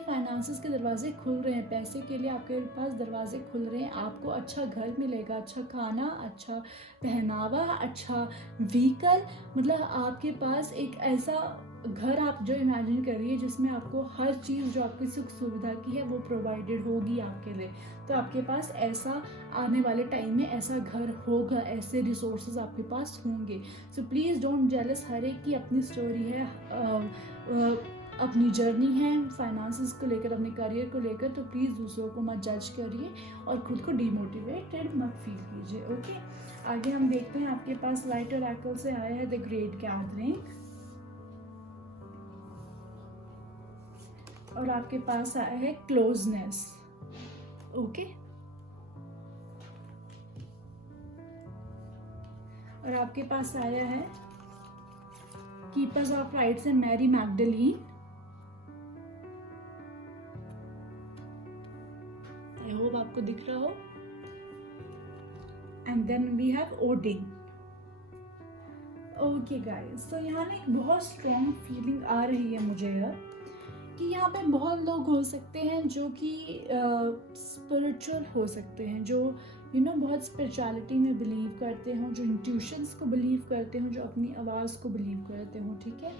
फाइनेंसेस के दरवाजे खुल रहे हैं, पैसे के लिए आपके पास दरवाजे खुल रहे हैं। आपको अच्छा घर मिलेगा, अच्छा खाना, अच्छा पहनावा, अच्छा व्हीकल, मतलब आपके पास एक ऐसा घर आप जो इमेजिन करिए जिसमें आपको हर चीज़ जो आपकी सुख सुविधा की है वो प्रोवाइडेड होगी आपके लिए। तो आपके पास ऐसा आने वाले टाइम में ऐसा घर होगा, ऐसे रिसोर्सेज आपके पास होंगे। So please don't jealous. हर एक की अपनी स्टोरी है, अपनी जर्नी है फाइनेंसेस को लेकर, अपने करियर को लेकर। तो प्लीज़ दूसरों को मत जज करिए और खुद को डीमोटिवेटेड मत फील कीजिए। ओके, आगे हम देखते हैं आपके पास लाइट ओरेकल से आया है द ग्रेट गैदरिंग, और आपके पास आया है क्लोजनेस। ओके, और आपके पास आया है कीपर्स ऑफ राइट से मैरी मैग्डलीन, आई होप आपको दिख रहा हो। And then we have Odin. Okay guys, तो यहाँ ना एक बहुत स्ट्रॉन्ग फीलिंग आ रही है मुझे यार, कि यहाँ पे बहुत लोग हो सकते हैं जो कि स्पिरिचुअल हो सकते हैं, जो बहुत स्पिरिचुअलिटी में बिलीव करते हों, जो इंट्यूशंस को बिलीव करते हों, जो अपनी आवाज़ को बिलीव करते हों, ठीक है।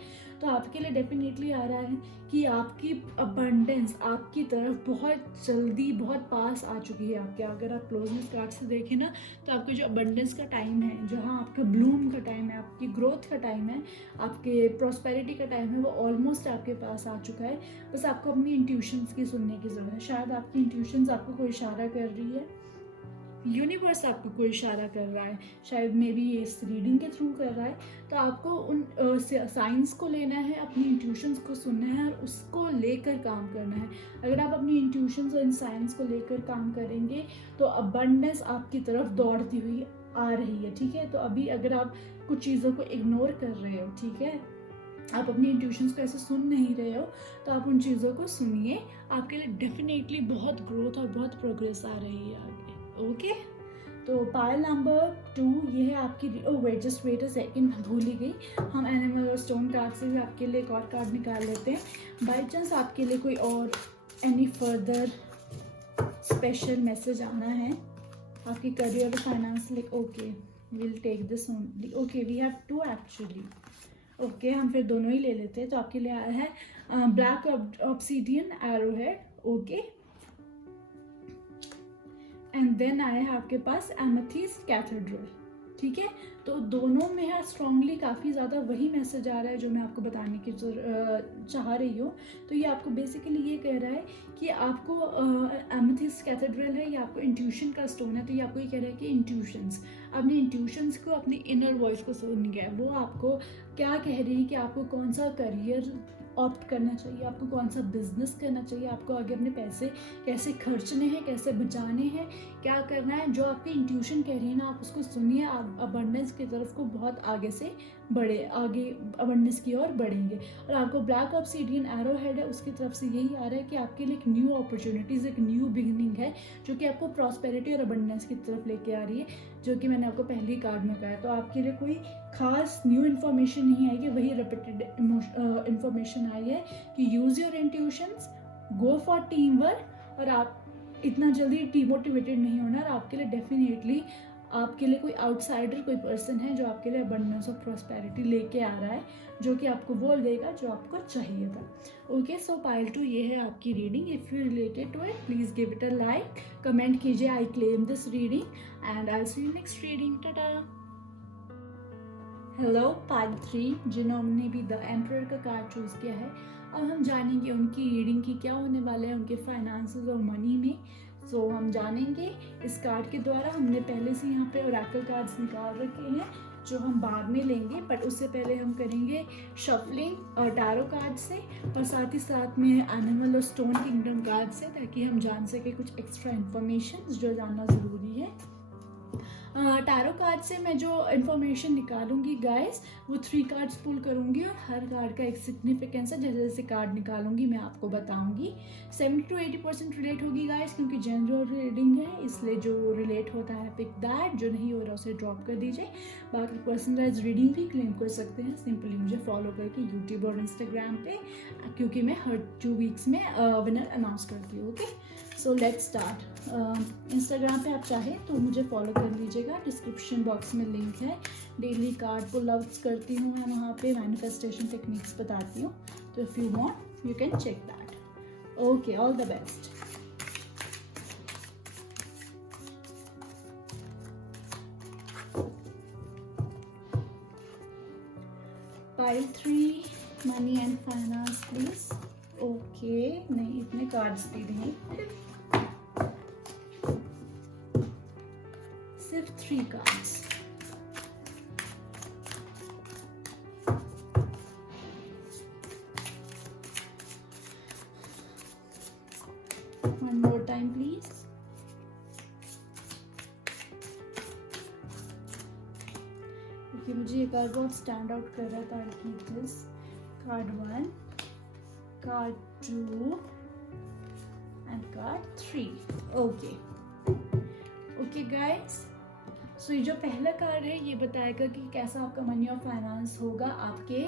तो आपके लिए डेफिनेटली आ रहा है कि आपकी अबंडेंस आपकी तरफ बहुत जल्दी बहुत पास आ चुकी है आपके। अगर आप क्लोजनेस कार्ड से देखें ना, तो आपके जो अबंडेंस का टाइम है, जहाँ आपका ब्लूम का टाइम है, आपकी ग्रोथ का टाइम है, आपके प्रॉस्पेरिटी का टाइम है, वो ऑलमोस्ट आपके पास आ चुका है। बस आपको अपनी इंट्यूशंस की सुनने की ज़रूरत है। शायद आपकी इंट्यूशंस आपको कोई इशारा कर रही है, यूनिवर्स आपको कोई इशारा कर रहा है, शायद मे बी ये इस रीडिंग के थ्रू कर रहा है। तो आपको उन साइंस को लेना है, अपनी इंट्यूशंस को सुनना है और उसको लेकर काम करना है। अगर आप अपनी इंट्यूशंस और इन साइंस को लेकर काम करेंगे तो अबंडेंस आपकी तरफ दौड़ती हुई आ रही है, ठीक है। तो अभी अगर आप कुछ चीज़ों को इग्नोर कर रहे हो, ठीक है, आप अपनी इंट्यूशंस को ऐसे सुन नहीं रहे हो, तो आप उन चीज़ों को सुनिए। आपके लिए डेफिनेटली बहुत ग्रोथ और बहुत प्रोग्रेस आ रही है आगे। ओके, तो पाइल नंबर 2 ये है आपकी। जस्ट वेट अ सेकंड, मैं भूल ही गई। हम एनिमल और स्टोन कार्ड से भी आपके लिए एक और कार्ड निकाल लेते हैं। बाई चांस आपके लिए कोई और एनी फर्दर स्पेशल मैसेज आना है आपकी करियर और फाइनेंस लिए। Okay, will take this only. Okay, we have 2 actually. Okay, हम फिर दोनों ही ले लेते हैं। तो आपके लिए आया है black obsidian arrowhead. Okay, and then आया है आपके पास एमेथिस्ट कैथेड्रल, ठीक है। तो दोनों में है स्ट्रांगली काफ़ी ज़्यादा वही मैसेज आ रहा है जो मैं आपको बताने की चाह रही हूँ। तो ये आपको बेसिकली ये कह रहा है कि आपको एमेथिस्ट कैथेड्रल है, ये आपको इंट्यूशन का स्टोन है। तो ये आपको ये कह रहा है कि इंट्यूशंस, अपने इंट्यूशंस को, अपनी इनर वॉइस को सुन गया, वो आपको क्या कह रही है कि आपको कौन सा करियर ऑप्ट करना चाहिए, आपको कौन सा बिजनेस करना चाहिए, आपको आगे अपने पैसे कैसे खर्चने हैं, कैसे बचाने हैं, क्या करना है। जो आपकी इंट्यूशन कह रही है ना, आप उसको सुनिए। आप अबंडेंस की तरफ को बहुत आगे से आगे अबंडेंस की ओर बढ़ेंगे। और आपको ब्लैक ऑब्सीडियन एरो हेड है, उसकी तरफ से यही आ रहा है कि आपके लिए एक न्यू अपॉर्चुनिटीज़, एक न्यू बिगिनिंग है जो कि आपको प्रॉस्पेरिटी और अबंडेंस की तरफ लेके आ रही है, जो कि मैंने आपको पहली कार्ड में कहा। तो आपके लिए कोई खास न्यू इन्फॉर्मेशन नहीं आएगी, वही रिपीटेड इन्फॉर्मेशन आई है कि use your intuitions, go for team work, और आप इतना जल्दी डिमोटिवेटेड नहीं होना। और आपके लिए डेफिनेटली आपके लिए कोई आउटसाइडर, कोई पर्सन है जो आपके लिए अबंडेंस और प्रॉस्पेरिटी लेके आ रहा है, जो कि आपको वो देगा जो आपको चाहिए था। ओके, सो पाइल 2 ये है आपकी reading. If you related to it please give it a like, comment कीजिए I claim this reading and I see you next reading. Tata. Hello pile 3 जिन्होंने भी द एम्परर का कार्ड चूज़ किया है, अब हम जानेंगे उनकी रीडिंग की क्या होने वाला है उनके फाइनेंसेस और मनी में। सो हम जानेंगे इस कार्ड के द्वारा। हमने पहले से यहाँ पे ओरेकल कार्ड्स निकाल रखे हैं जो हम बाद में लेंगे, बट उससे पहले हम करेंगे शफलिंग और टैरो कार्ड से, और साथ ही साथ में एनिमल और स्टोन किंगडम कार्ड से, ताकि हम जान सके कुछ एक्स्ट्रा इन्फॉर्मेशन जो जानना ज़रूरी है। टैरो कार्ड से मैं जो इन्फॉर्मेशन निकालूंगी गाइस, वो 3 कार्ड्स पुल करूंगी और हर कार्ड का एक सिग्निफिकेंस है। जैसे जैसे कार्ड निकालूंगी मैं आपको बताऊंगी। 70 to 80% रिलेट होगी गाइस, क्योंकि जनरल रीडिंग है, इसलिए जो रिलेट होता है पिक दैट, जो नहीं हो रहा उसे ड्रॉप कर दीजिए। बाकी पर्सनलाइज रीडिंग भी क्लेम कर सकते हैं सिंपली मुझे फॉलो करके यूट्यूब और इंस्टाग्राम पे, क्योंकि मैं हर 2 वीक्स में विनर अनाउंस करती हूँ। Okay, so let's start. Instagram पे आप चाहें तो मुझे फॉलो कर लीजिएगा, डिस्क्रिप्शन बॉक्स में लिंक है। डेली कार्ड पुल आउट्स करती हूँ मैं, वहाँ पे मैनिफेस्टेशन टेक्निक्स बताती हूँ, तो if you want you can check that. Okay, all the best. Pile 3 money and finance please. Okay, नहीं इतने कार्ड्स भी नहीं, सिर्फ 3 cards. One more time please. क्योंकि मुझे ये कार्ड बहुत स्टैंड आउट कर रहा था, I keep this. Card 1, card 2 and card 3. Okay guys, so ये जो पहला कार्ड है ये बताएगा कि कैसा आपका मनी और फाइनेंस होगा आपके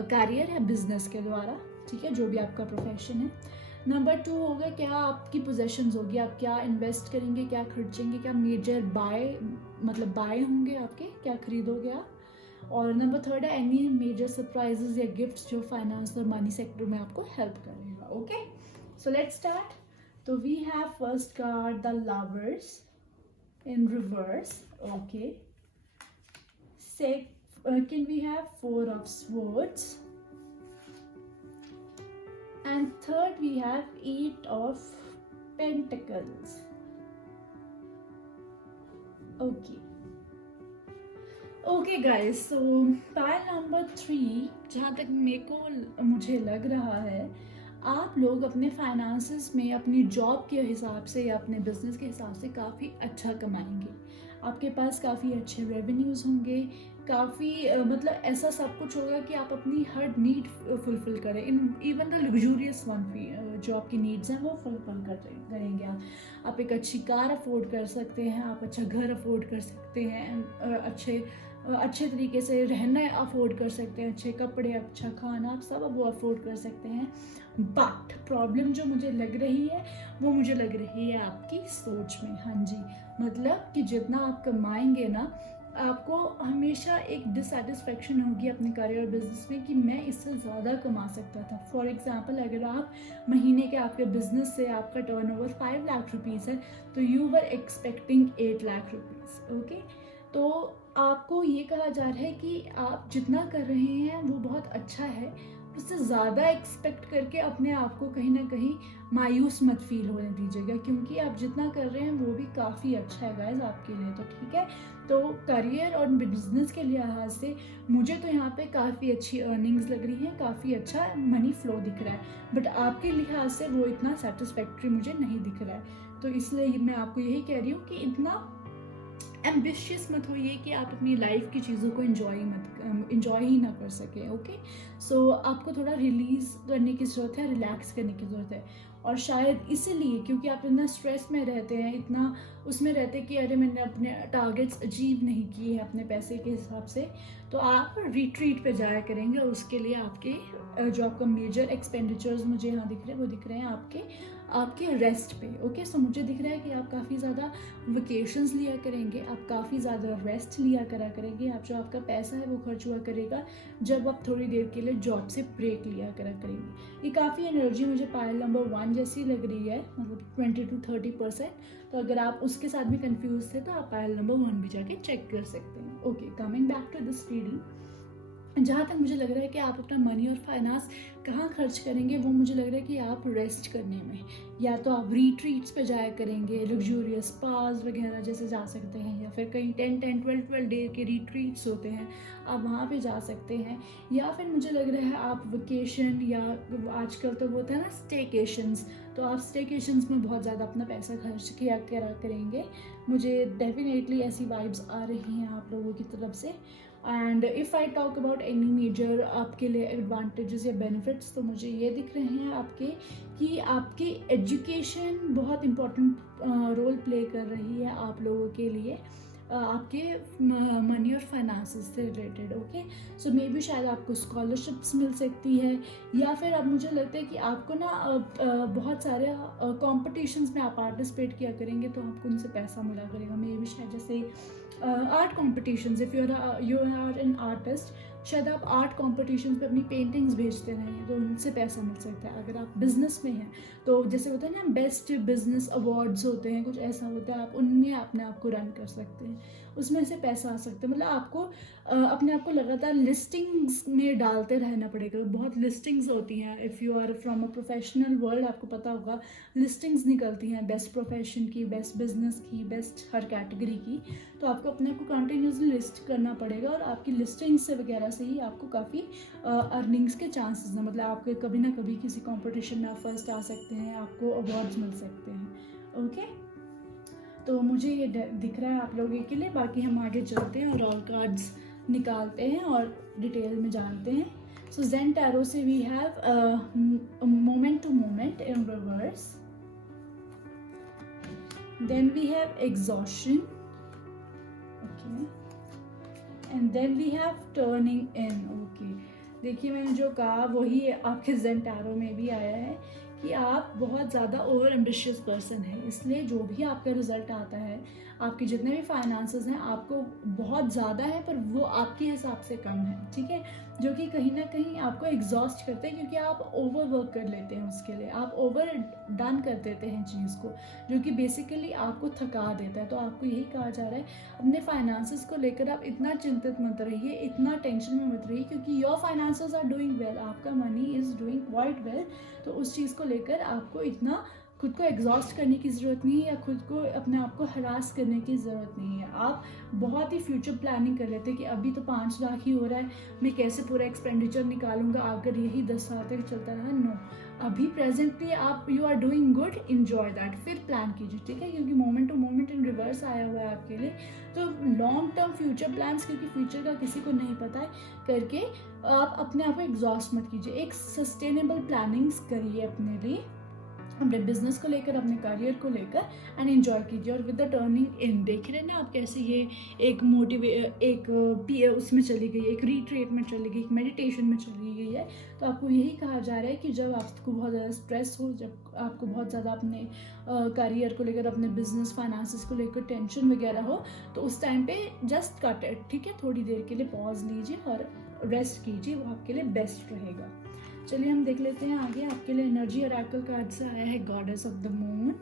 करियर या बिजनेस के द्वारा, ठीक है, जो भी आपका प्रोफेशन है. नंबर 2 होगा क्या आपकी पोजेशंस होगी, आप क्या इन्वेस्ट करेंगे, क्या खर्चेंगे, क्या मेजर बाय होंगे आपके, क्या खरीदोगे आप. और नंबर 3 है एनी मेजर सरप्राइजेस या गिफ्ट्स जो फाइनेंस और मनी सेक्टर में आपको हेल्प करेगा. Okay, so let's start. तो we have first card the lovers in reverse. Okay, second we have 4 of swords, and third we have 8 of pentacles. Okay guys, so pile number 3, जहाँ तक मुझे लग रहा है आप लोग अपने फाइनेंसेस में अपनी जॉब के हिसाब से या अपने बिजनेस के हिसाब से काफ़ी अच्छा कमाएंगे. आपके पास काफ़ी अच्छे रेवेन्यूज़ होंगे, काफ़ी मतलब ऐसा सब कुछ होगा कि आप अपनी हर नीड फुलफ़िल करें, इवन द लग्जूरियस वन जो आपकी नीड्स हैं वो फुलफ़िल करेंगे. आप एक अच्छी कार अफोर्ड कर सकते हैं, आप अच्छा घर अफोर्ड कर सकते हैं, अच्छे तरीके से रहना अफोर्ड कर सकते हैं, अच्छे कपड़े, अच्छा खाना, आप सब वो अफोर्ड कर सकते हैं. बट प्रॉब्लम जो मुझे लग रही है वो मुझे लग रही है आपकी सोच में. हाँ जी, मतलब कि जितना आप कमाएंगे ना, आपको हमेशा एक डिससेटिस्फेक्शन होगी अपने करियर और बिजनेस में कि मैं इससे ज़्यादा कमा सकता था. फॉर एग्जांपल, अगर आप महीने के आपके बिजनेस से आपका टर्नओवर 5 लाख रुपीज़ है तो you were expecting 8 lakh rupees. Okay, तो आपको ये कहा जा रहा है कि आप जितना कर रहे हैं वो बहुत अच्छा है, उससे ज़्यादा एक्सपेक्ट करके अपने आप को कहीं ना कहीं मायूस मत फील होने दीजिएगा, क्योंकि आप जितना कर रहे हैं वो भी काफ़ी अच्छा है गाइस आपके लिए. तो ठीक है, तो करियर और बिजनेस के लिहाज से मुझे तो यहाँ पे काफ़ी अच्छी अर्निंग्स लग रही हैं, काफ़ी अच्छा मनी फ्लो दिख रहा है, बट आपके लिहाज से वो इतना सेटिस्फैक्ट्री मुझे नहीं दिख रहा है. तो इसलिए मैं आपको यही कह रही हूँ कि इतना एम्बिशियस मत होइए कि आप अपनी लाइफ की चीज़ों को इंजॉय ही ना कर सके. ओके, सो आपको थोड़ा रिलीज़ करने की ज़रूरत है, रिलैक्स करने की ज़रूरत है. और शायद इसीलिए क्योंकि आप इतना स्ट्रेस में रहते हैं, इतना उसमें रहते हैं कि अरे मैंने अपने टारगेट्स अचीव नहीं किए हैं अपने पैसे के हिसाब से, तो आप रिट्रीट पे जाया करेंगे. और उसके लिए आपके जो आपका मेजर एक्सपेंडिचर्स मुझे यहाँ दिख रहे हैं वो दिख रहे हैं आपके रेस्ट पे. ओके, सो मुझे दिख रहा है कि आप काफ़ी ज़्यादा वेकेशंस लिया करेंगे, आप काफ़ी ज़्यादा रेस्ट लिया करेंगे. आप जो आपका पैसा है वो खर्च हुआ करेगा जब आप थोड़ी देर के लिए जॉब से ब्रेक लिया करेंगे. ये काफ़ी एनर्जी मुझे पाइल नंबर 1 जैसी लग रही है, मतलब 20 to 30%. तो अगर आप उसके साथ भी कंफ्यूज थे तो आप पाइल नंबर 1 भी जाके चेक कर सकते हैं. Okay, coming back to this reading, जहाँ तक मुझे लग रहा है कि आप अपना मनी और फाइनेंस कहाँ खर्च करेंगे वो मुझे लग रहा है कि आप रेस्ट करने में, या तो आप रिट्रीट्स पे जाया करेंगे, लग्जूरियस स्पास वगैरह जैसे जा सकते हैं, या फिर कहीं 10-12 डे के रिट्रीट्स होते हैं आप वहाँ पे जा सकते हैं, या फिर मुझे लग रहा है आप वेकेशन, या आजकल तो वो होता है ना स्टेकेशंस, तो आप स्टेकेशंस में बहुत ज़्यादा अपना पैसा खर्च किया करेंगे. मुझे डेफिनेटली ऐसी वाइब्स आ रही हैं आप लोगों की तरफ से. And if I talk about any major आपके लिए एडवांटेजेस या बेनिफिट्स, तो मुझे ये दिख रहे हैं आपके कि आपकी एजुकेशन बहुत इम्पोर्टेंट रोल प्ले कर रही है आप लोगों के लिए, आपके मनी और फाइनेंसेस से related. Okay, so may be शायद आपको स्कॉलरशिप्स मिल सकती है, या फिर अब मुझे लगता है कि आपको ना बहुत सारे कॉम्पिटिशन्स में आप पार्टिसिपेट किया करेंगे तो आपको उनसे पैसा मिला करेगा. मे बी शायद जैसे art competitions, if you are an artist, शायद आप आर्ट कॉम्पिटिशन्स पे अपनी पेंटिंग्स भेजते रहेंगे तो उनसे पैसा मिल सकता है. अगर आप बिजनेस में हैं तो जैसे होता है ना बेस्ट बिजनेस अवार्ड्स होते हैं, कुछ ऐसा होता है, आप उनमें अपने आप को रन कर सकते हैं, उसमें से पैसा आ सकता है. मतलब आपको अपने आप को लगातार लिस्टिंग्स में डालते रहना पड़ेगा. बहुत लिस्टिंग्स होती हैं, if you are from a professional world आपको पता होगा लिस्टिंग्स निकलती हैं बेस्ट प्रोफेशन की, बेस्ट बिजनेस की, बेस्ट हर कैटेगरी की. तो आपको अपने आप को कंटिन्यूसली लिस्ट करना पड़ेगा, और आपकी लिस्टिंग्स से वगैरह से ही आपको काफ़ी अर्निंग्स के चांसेस हैं. मतलब आपके कभी ना कभी किसी कंपटीशन में आप फर्स्ट आ सकते हैं, आपको अवार्ड्स मिल सकते हैं. ओके, तो मुझे ये दिख रहा है आप लोगों के लिए. बाकी हम आगे चलते हैं और ऑल कार्ड्स निकालते हैं और डिटेल में जानते हैं. सो ज़ेन टैरो से we have moment to moment in reverse, then we have exhaustion, okay, and then we have turning in, okay. देखिए मैंने जो कहा वही आपके ज़ेन टैरो में भी आया है कि आप बहुत ज़्यादा ओवर एम्बिशियस पर्सन है, इसलिए जो भी आपका रिजल्ट आता है, आपके जितने भी फाइनेंसेस हैं आपको बहुत ज़्यादा है पर वो आपके हिसाब से कम है, ठीक है, जो कि कहीं ना कहीं आपको एग्जॉस्ट करते हैं क्योंकि आप ओवर वर्क कर लेते हैं उसके लिए, आप ओवर डन कर देते हैं चीज़ को, जो कि बेसिकली आपको थका देता है। तो आपको यही कहा जा रहा है अपने फाइनेंसेस को लेकर आप इतना चिंतित मत रहिए, इतना टेंशन में मत रहिए, क्योंकि your finances are doing well, आपका money is doing quite well. तो उस चीज़ को लेकर आपको इतना खुद को एग्जॉस्ट करने की ज़रूरत नहीं है या खुद को अपने आप को हरास करने की ज़रूरत नहीं है। आप बहुत ही फ्यूचर प्लानिंग कर लेते हैं कि अभी तो 5 लाख ही हो रहा है, मैं कैसे पूरा एक्सपेंडिचर निकालूंगा अगर यही 10 साल तक चलता रहा। नो, अभी प्रेजेंटली आप you are doing good, enjoy that, फिर प्लान कीजिए, ठीक है, क्योंकि moment to moment in reverse आया हुआ है आपके लिए। तो लॉन्ग टर्म फ्यूचर प्लान्स, क्योंकि फ्यूचर का किसी को नहीं पता है, करके आप अपने आप को एग्जॉस्ट मत कीजिए, एक सस्टेनेबल प्लानिंग्स करिए अपने लिए, अपने बिजनेस को लेकर, अपने करियर को लेकर, एंड एंजॉय कीजिए। और विद द टर्निंग इन देख रहे हैं ना आप कैसे ये एक उसमें चली गई, एक रिट्रीट में चली गई, एक मेडिटेशन में चली गई है। तो आपको यही कहा जा रहा है कि जब आपको बहुत ज़्यादा स्ट्रेस हो, जब आपको बहुत ज़्यादा अपने करियर को लेकर, अपने बिजनेस फाइनेंसेस को लेकर टेंशन वगैरह हो, तो उस टाइम पे जस्ट कट इट, ठीक है, थोड़ी देर के लिए पॉज लीजिए और रेस्ट कीजिए, वो आपके लिए बेस्ट रहेगा। चलिए हम देख लेते हैं आगे आपके लिए एनर्जी ओरेकल कार्ड से आया है goddess of the moon,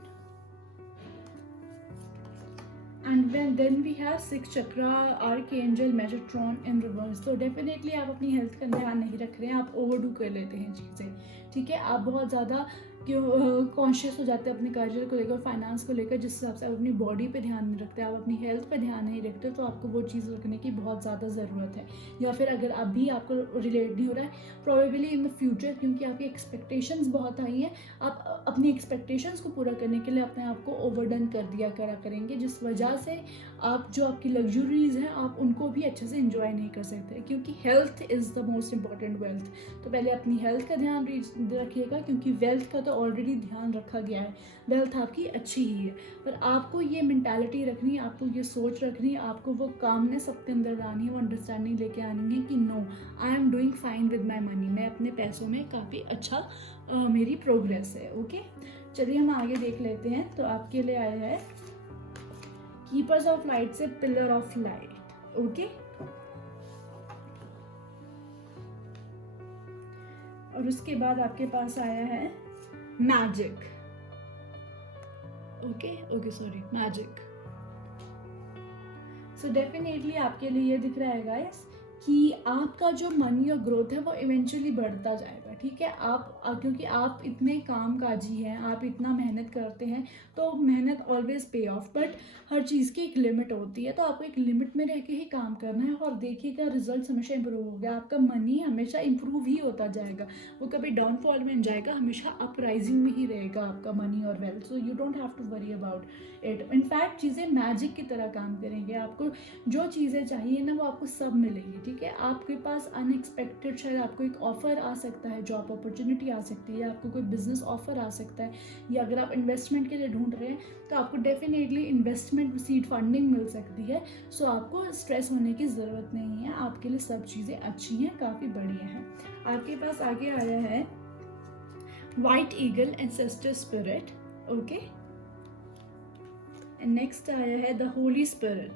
and then we have 6 chakra archangel Metatron in reverse. तो डेफिनेटली आप अपनी हेल्थ का ध्यान नहीं रख रहे हैं, आप ओवरडू कर लेते हैं चीज़ें, ठीक है, आप बहुत ज़्यादा कॉन्शियस हो जाते हैं अपने करियर को लेकर, फाइनेंस को लेकर, जिस हिसाब से आप अपनी बॉडी पे ध्यान नहीं रखते, आप अपनी हेल्थ पे ध्यान नहीं रखते, तो आपको वो चीज़ रखने की बहुत ज़्यादा ज़रूरत है। या फिर अगर अभी आपको रिलेट नहीं हो रहा है, प्रोबेबली इन द फ्यूचर, क्योंकि आपकी एक्सपेक्टेशंस बहुत हाई हैं, आप अपनी एक्सपेक्टेशंस को पूरा करने के लिए अपने आप को ओवरडन कर दिया करेंगे, जिस वजह से आप जो आपकी लग्जरीज हैं आप उनको भी अच्छे से इंजॉय नहीं कर सकते, क्योंकि health is the most important wealth. तो पहले अपनी हेल्थ का ध्यान रखिएगा, क्योंकि वेल्थ का तो ऑलरेडी ध्यान रखा गया है, वेल्थ आपकी अच्छी ही है, पर आपको ये मेंटालिटी रखनी है, आपको ये सोच रखनी है, आपको वो कामनेस अपने अंदर लानी है, वो अंडरस्टैंडिंग लेके आनी है कि no, I am doing fine with my money, मैं अपने पैसों में काफ़ी अच्छा मेरी प्रोग्रेस है। ओके, चलिए हम आगे देख लेते हैं। तो आपके लिए आया है कीपर्स ऑफ लाइट से पिलर ऑफ लाइट। ओके, और उसके बाद आपके पास आया है मैजिक। मैजिक। सो डेफिनेटली आपके लिए ये दिख रहा है गाइस कि आपका जो मनी और ग्रोथ है वो इवेंचुअली बढ़ता जाएगा, ठीक है। क्योंकि आप इतने कामकाजी हैं, आप इतना मेहनत करते हैं, तो मेहनत ऑलवेज पे ऑफ, बट हर चीज़ की एक लिमिट होती है, तो आपको एक लिमिट में रह के ही काम करना है, और देखिएगा रिजल्ट हमेशा इंप्रूव होगा, आपका मनी हमेशा इंप्रूव ही होता जाएगा, वो कभी डाउनफॉल में नहीं जाएगा, हमेशा अपराइजिंग में ही रहेगा आपका मनी और wealth. So you don't have to worry about it. In fact चीज़ें मैजिक की तरह काम करेंगे, आपको जो चीज़ें चाहिए ना वो आपको सब मिलेंगी, ठीक है। आपके पास अनएक्सपेक्टेड शायद आपको एक ऑफर आ सकता है, जॉब अपॉर्चुनिटी आ सकती है, आपको कोई बिजनेस ऑफर आ सकता है, या अगर आप इन्वेस्टमेंट के लिए ढूंढ रहे हैं तो आपको डेफिनेटली इन्वेस्टमेंट सीड फंडिंग मिल सकती है। सो आपको स्ट्रेस होने की ज़रूरत नहीं है, आपके लिए सब चीज़ें अच्छी हैं, काफ़ी बढ़िया हैं। आपके पास आगे आया है white eagle ancestor spirit. Okay, next आया है the Holi spirit,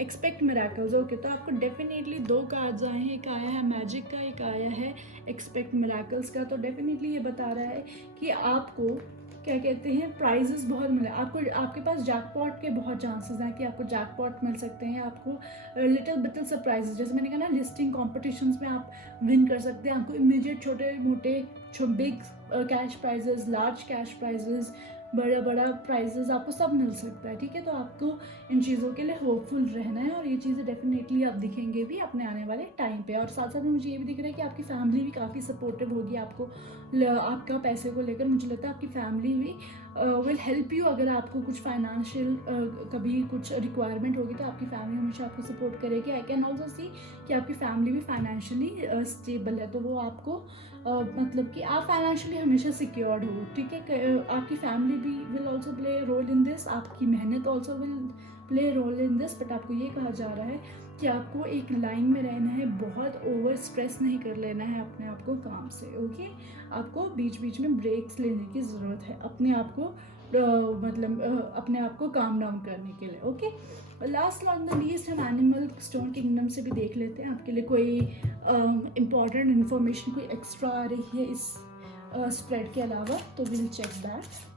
expect miracles. Okay, तो आपको डेफिनेटली 2 कार्ड्स आए हैं, एक आया है मैजिक का, एक आया है एक्सपेक्ट मिराकल्स का। तो डेफिनेटली ये बता रहा है कि आपको क्या कहते हैं प्राइजेस बहुत मिले, आपके पास जैकपॉट के बहुत चांसेस हैं कि आपको जैकपॉट मिल सकते हैं, आपको लिटिल सरप्राइजेस, जैसे मैंने कहा ना लिस्टिंग कॉम्पिटिशन्स में आप विन कर सकते हैं, आपको इमीडिएट छोटे मोटे big cash prices, large cash prices, बड़ा प्राइजेस आपको सब मिल सकता है, ठीक है। तो आपको इन चीज़ों के लिए होपफुल रहना है, और ये चीज़ें डेफिनेटली आप दिखेंगे भी अपने आने वाले टाइम पे। और साथ साथ में मुझे ये भी दिख रहा है कि आपकी फैमिली भी काफ़ी सपोर्टिव होगी आपको, आपका पैसे को लेकर। मुझे लगता है आपकी फैमिली भी विल हेल्प यू, अगर आपको कुछ फाइनेंशियल कभी कुछ रिक्वायरमेंट होगी तो आपकी फैमिली हमेशा आपको सपोर्ट करेगी। आई कैन ऑल्सो सी कि आपकी फैमिली भी फाइनेंशियली स्टेबल है, तो वो आपको मतलब कि आप फाइनेंशियली हमेशा सिक्योर्ड हो, ठीक है। आपकी फैमिली भी will also play role in this, आपकी मेहनत also will play role in this, but आपको ये कहा जा रहा है कि आपको एक लाइन में रहना है, बहुत ओवर स्ट्रेस नहीं कर लेना है अपने आप को काम से, ओके। आपको बीच बीच में ब्रेक्स लेने की ज़रूरत है अपने आप को अपने आप को काम डाउन करने के लिए, okay. Last not the least हम एनिमल स्टोन किंगडम से भी देख लेते हैं आपके लिए कोई इम्पॉर्टेंट इन्फॉर्मेशन कोई एक्स्ट्रा आ रही है इस स्प्रेड के अलावा, तो will check that.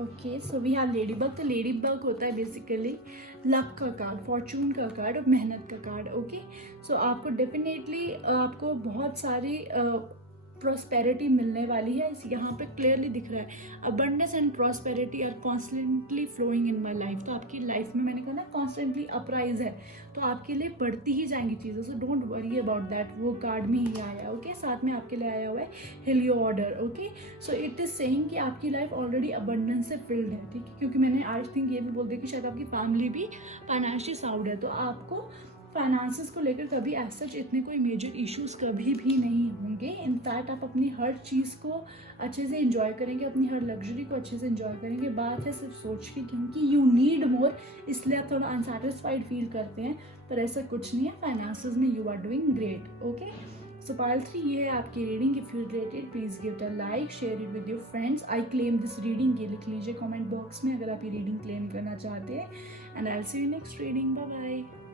Okay, so we have ladybug. तो लेडी बग होता है बेसिकली लक का कार्ड, फॉर्चून का कार्ड और मेहनत का कार्ड, ओके। सो आपको डेफिनेटली आपको बहुत सारी प्रॉस्पेरिटी मिलने वाली है, यहाँ पे क्लियरली दिख रहा है abundance and prosperity are constantly flowing in my life. तो आपकी लाइफ में मैंने कहा ना कॉन्स्टेंटली अपराइज है, तो आपके लिए बढ़ती ही जाएंगी चीज़ें, so don't worry about that. वो कार्ड में ही आया, ओके। साथ में आपके लिए आया हुआ है Helio order, okay. So it is saying कि आपकी लाइफ ऑलरेडी अबंडेंस से फिल्ड है, ठीक है। क्योंकि मैंने आई थिंक ये भी बोल दिया कि शायद आपकी फैमिली भी फाइनेंशियली साउंड है, तो आपको फाइनेंसेस को लेकर कभी एज सच इतने कोई मेजर इश्यूज कभी भी नहीं होंगे। इनफैक्ट आप अपनी हर चीज़ को अच्छे से इंजॉय करेंगे, अपनी हर लग्जरी को अच्छे से इंजॉय करेंगे। बात है सिर्फ सोच की, क्योंकि यू नीड मोर, इसलिए आप थोड़ा अनसेटिस्फाइड फील करते हैं, पर ऐसा कुछ नहीं है। फाइनेंसेस में you are doing great, okay. So pile 3 ये है आपकी reading. If you related please give the like, share it with your friends. I claim this reading, ये लिख लीजिए कमेंट बॉक्स में अगर आप ये रीडिंग क्लेम करना चाहते हैं। And I will see you next reading, bye bye.